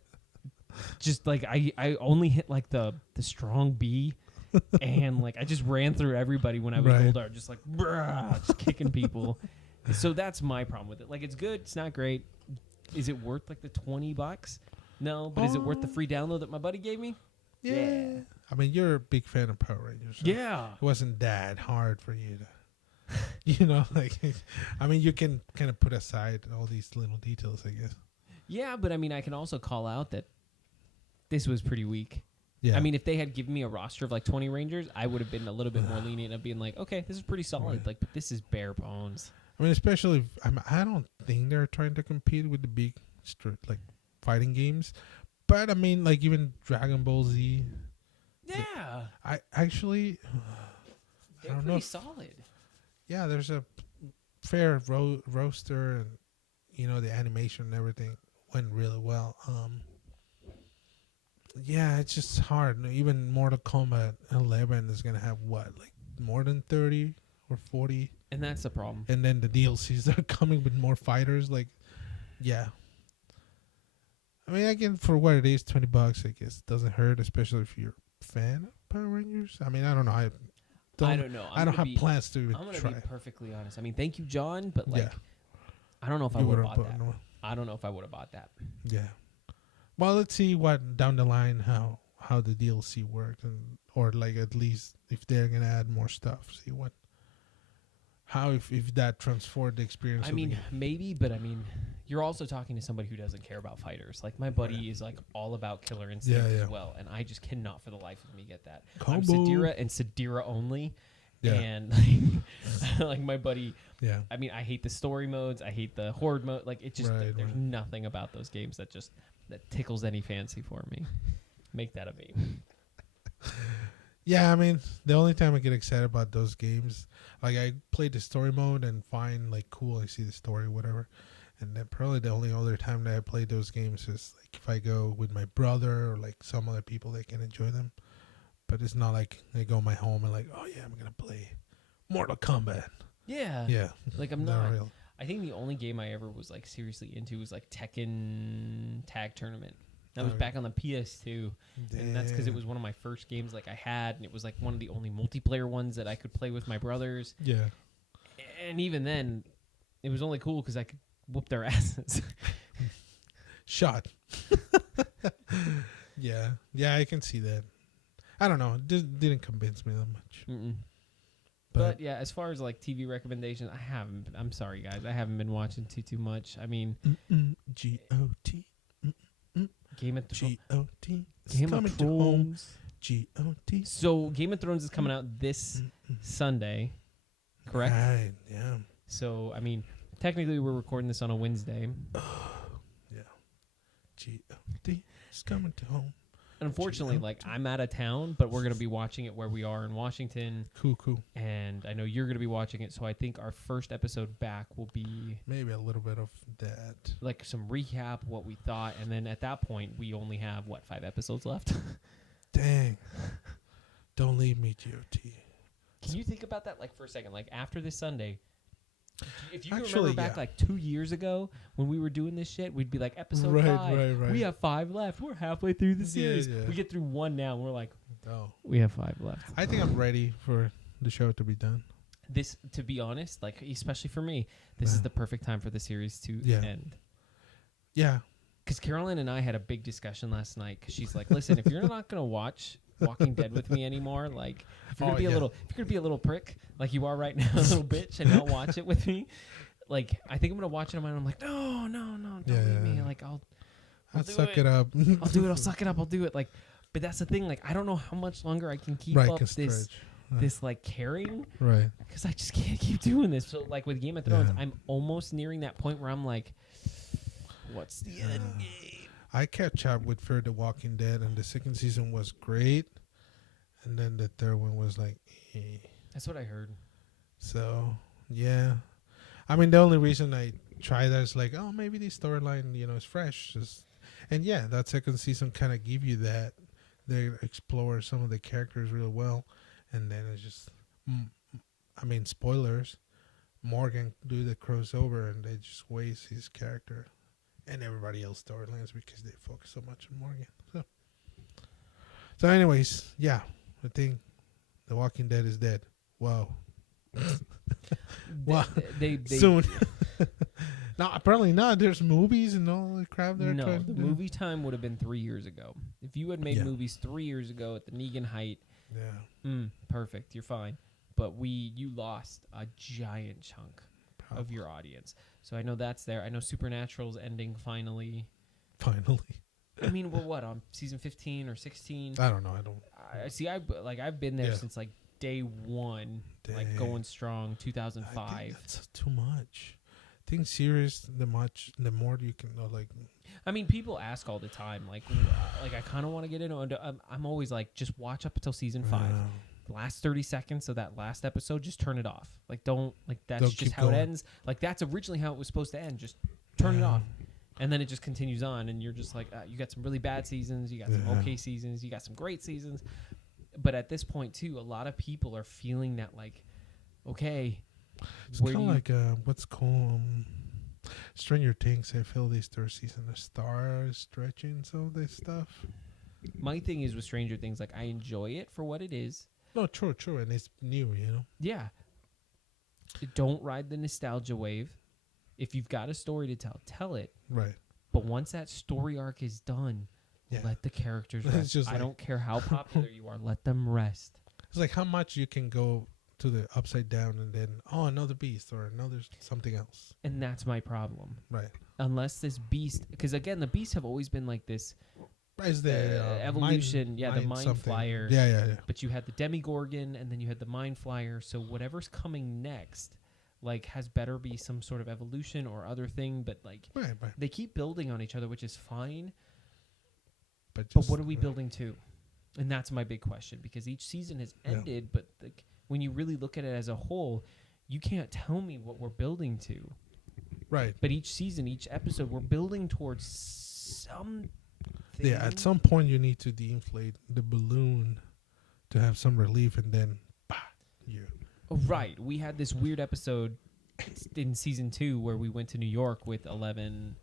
just like I only hit like the strong B, and like I just ran through everybody when I was Goldar, just like just kicking people. So that's my problem with it. Like, it's good, it's not great. Is it worth like the $20? No, but is it worth the free download that my buddy gave me? Yeah. I mean, you're a big fan of Power Rangers. So yeah. It wasn't that hard for you to, like, I mean, you can kind of put aside all these little details, I guess. Yeah, but I mean, I can also call out that this was pretty weak. Yeah. I mean, if they had given me a roster of like 20 Rangers, I would have been a little bit more lenient of being like, okay, this is pretty solid. Like, but this is bare bones. I mean, especially, I don't think they're trying to compete with the big, like, fighting games. But, I mean, like, even Dragon Ball Z. Yeah. I actually, they're pretty solid. Yeah, there's a fair roster, and, the animation and everything went really well. Yeah, it's just hard. Even Mortal Kombat 11 is going to have, what, like, more than 30 or 40? And that's the problem. And then the DLCs are coming with more fighters. Like, yeah. I mean, again, for what it is, $20, I guess, doesn't hurt, especially if you're a fan of Power Rangers. I mean, I don't know. I don't know. I don't have plans to even try. I'm going to be perfectly honest. I mean, thank you, John, but, like, I don't know if I would have bought that. I don't know if I would have bought that. Yeah. Well, let's see what down the line, how the DLC works, or, like, at least if they're going to add more stuff, see what. How if that transformed the experience? I mean, maybe, but I mean, you're also talking to somebody who doesn't care about fighters. Like, my buddy is like all about Killer Instinct as well, and I just cannot for the life of me get that. I'm Sadira and Sadira only, and like my buddy. Yeah. I mean, I hate the story modes. I hate the horde mode. Like, it just there's nothing about those games that tickles any fancy for me. Make that a meme. Yeah, I mean, the only time I get excited about those games, like, I play the story mode and find, like, cool, I see the story, whatever. And then probably the only other time that I play those games is, like, if I go with my brother or, like, some other people that can enjoy them. But it's not like I go in my home and, like, oh, yeah, I'm going to play Mortal Kombat. Yeah. Yeah. Like, I'm not. Real. I think the only game I ever was, like, seriously into was, like, Tekken Tag Tournament. That was back on the PS2, and that's because it was one of my first games like I had, and it was like one of the only multiplayer ones that I could play with my brothers. Yeah. And even then, it was only cool because I could whoop their asses. Shot. Yeah. Yeah, I can see that. I don't know. It didn't convince me that much. But yeah, as far as like TV recommendations, I haven't been, I'm sorry, guys. I haven't been watching too much. I mean, GOT. Game of Thrones. GOT. Game of Thrones. GOT. So Game of Thrones is coming out this Sunday, correct? Right, yeah. So, I mean, technically we're recording this on a Wednesday. Yeah. GOT is coming to home. Unfortunately, like I'm out of town, but we're gonna be watching it where we are in Washington. Cool. And I know you're gonna be watching it, so I think our first episode back will be maybe a little bit of that, like some recap, what we thought, and then at that point we only have 5 episodes left. Dang! Don't leave me, GOT. Can you think about that, like for a second? Like after this Sunday. If you remember back like 2 years ago when we were doing this shit, we'd be like episode 5. Right. We have 5 left. We're halfway through the series. Yeah. We get through 1 now, and we're like, we have 5 left. I think I'm ready for the show to be done. This, to be honest, like especially for me, this is the perfect time for the series to end. Yeah. Because Carolyn and I had a big discussion last night. Because she's like, "Listen, if you're not gonna watch Walking Dead with me anymore, like if you're gonna be a little prick like you are right now, a little bitch, and not watch it with me, like I think I'm gonna watch it on my own." I'm like, no, don't leave me. Like I'll suck it up. I'll do it. I'll suck it up. I'll do it. Like, but that's the thing. Like I don't know how much longer I can keep up this like caring. Right. Because I just can't keep doing this. So like with Game of Thrones, I'm almost nearing that point where I'm like, what's the end game? I catch up with Fear the Walking Dead, and the 2nd season was great, and then the 3rd one was like, That's what I heard. So, yeah. I mean, the only reason I try that is like, maybe the storyline, is fresh. And yeah, that 2nd season kind of give you that. They explore some of the characters real well, and then it's just, spoilers. Morgan do the crossover, and they just waste his character. And everybody else storylines because they focus so much on Morgan. So anyways, yeah, I think The Walking Dead is dead. Wow. Wow. They soon. No, apparently not. There's movies and all the crap there. No, the movie time would have been 3 years ago. If you had made movies 3 years ago at the Negan height, perfect, you're fine. But you lost a giant chunk of your audience. So I know that's there. I know Supernatural's ending finally. I mean, we're what, on season 15 or 16? I don't know. I've been there since like day 1, like going strong, 2005. I think that's too much. I think serious, the more you can like. I mean, people ask all the time, like I kind of want to get into. I'm always like, just watch up until season 5. The last 30 seconds of that last episode, just turn it off. Like that's just how it ends. Like that's originally how it was supposed to end. Just turn it off. And then it just continues on, and you're just like, you got some really bad seasons, you got some okay seasons, you got some great seasons. But at this point too, a lot of people are feeling that like, okay, it's kind of like what's called Stranger Things. I feel this 3rd season, the stars stretching some of this stuff. My thing is with Stranger Things, like I enjoy it for what it is. No, true, and it's new, Yeah. Don't ride the nostalgia wave. If you've got a story to tell it. Right. But once that story arc is done, let the characters rest. I don't care how popular you are. Let them rest. It's like how much you can go to the upside down and then, another beast or another something else. And that's my problem. Right. Unless this beast, because again, the beasts have always been like this. Is the evolution, the mind flyer. Yeah. But you had the Demigorgon, and then you had the mind flyer. So whatever's coming next, like, has better be some sort of evolution or other thing. But like, they keep building on each other, which is fine. But what are we building to? And that's my big question, because each season has ended. But like, when you really look at it as a whole, you can't tell me what we're building to. Right. But each season, each episode, we're building towards some. Yeah, at some point you need to deflate the balloon to have some relief, and then, Right. We had this weird episode in season 2 where we went to New York with 11.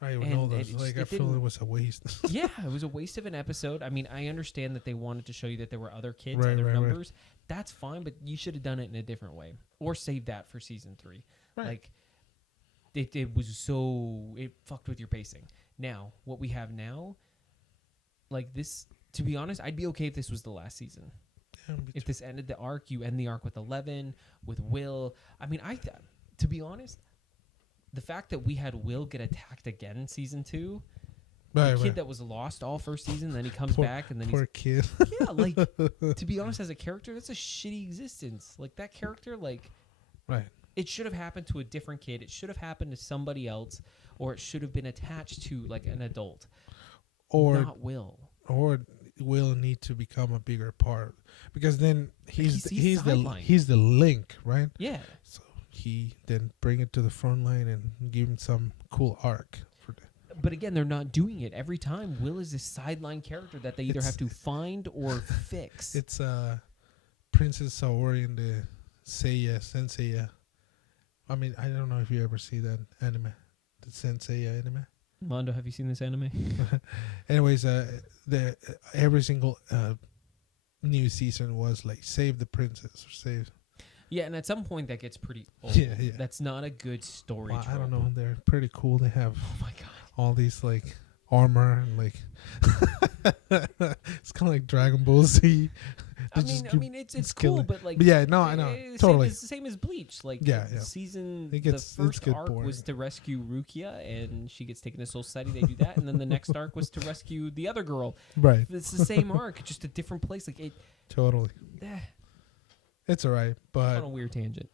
Right, with all those. Like, I feel it was a waste. Yeah, it was a waste of an episode. I mean, I understand that they wanted to show you that there were other kids, other numbers. Right. That's fine, but you should have done it in a different way, or save that for season 3. Right. Like, it was it fucked with your pacing. Now, what we have now. Like this, to be honest, I'd be okay if this was the last season. Yeah, if this ended the arc, you end the arc with 11, with Will. I mean, to be honest, the fact that we had Will get attacked again in season 2, the kid that was lost all first season, then he comes back, and then poor kid. Yeah, like to be honest, as a character, that's a shitty existence. Like that character, like, it should have happened to a different kid. It should have happened to somebody else, or it should have been attached to like an adult. Or not Will. Or will need to become a bigger part because then he's the link, right? Yeah. So he then bring it to the front line and give him some cool arc. But again, they're not doing it every time. Will is this sideline character that they either have to find or fix. It's Princess Saori and the Senseiya. I mean, I don't know if you ever see that anime, the Senseiya anime. Mondo, have you seen this anime? Anyways, every single new season was like save the princess or save. Yeah, and at some point that gets pretty old. Yeah. That's not a good story. Well, I don't know. They're pretty cool. They have god, all these like armor and like it's kind of like Dragon Ball Z. I mean, it's cool, but like, yeah, no, I know, totally. It's the same as Bleach. Like, yeah. The first arc boring. Was to rescue Rukia, and she gets taken to Soul Society. They do that, and then the next arc was to rescue the other girl. Right. It's the same arc, just a different place. Like it. Totally. It's alright, but on a weird tangent.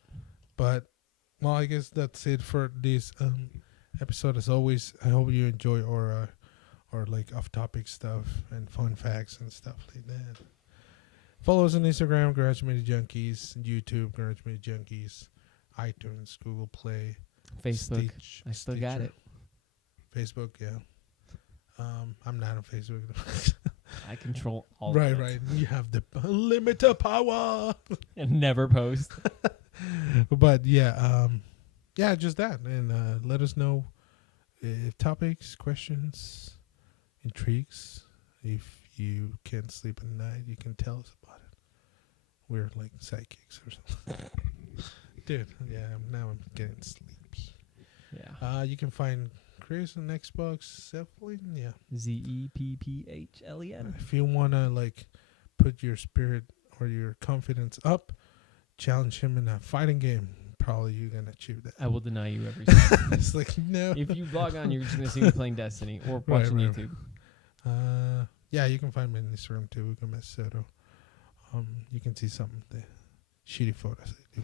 But well, I guess that's it for this episode. As always, I hope you enjoy our like off-topic stuff and fun facts and stuff like that. Follow us on Instagram, GarageMediaJunkies, YouTube, GarageMediaJunkies, iTunes, Google Play, Facebook. I still got it. Facebook, yeah. I'm not on Facebook. I control all. Right. You have the unlimited power. And never post. But yeah, just that, and let us know if topics, questions, intrigues. If you can't sleep at night, you can tell us about it. We're like psychics or something. Dude, yeah, now I'm getting sleepy. Yeah. You can find Chris on Xbox, Zeppelin, yeah. ZEPPHLEN. If you want to like put your spirit or your confidence up, challenge him in a fighting game. Probably you're going to achieve that. I will deny you every time. It's like, no. If you log on, you're just going to see me playing Destiny or watching YouTube. Yeah, you can find me on Instagram too. Soto. You can see some of the shitty photos I do.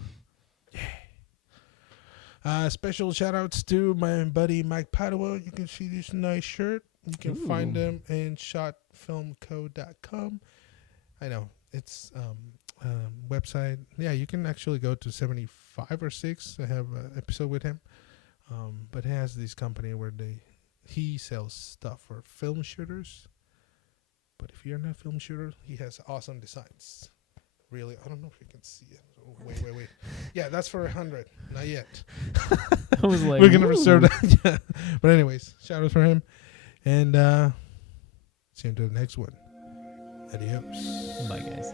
Yeah. Special shout outs to my buddy Mike Padua. You can see this nice shirt. You can find them in shotfilmco.com. I know it's website. Yeah, you can actually go to 75 or 6. I have an episode with him. But he has this company where he sells stuff for film shooters. But if you're not a film shooter, he has awesome designs. Really, I don't know if you can see it. Oh, wait. Yeah, that's for 100. Not yet. I was like, we're gonna reserve that. Yeah. But anyways, shout out for him, and see you until the next one. Adios. Bye, guys.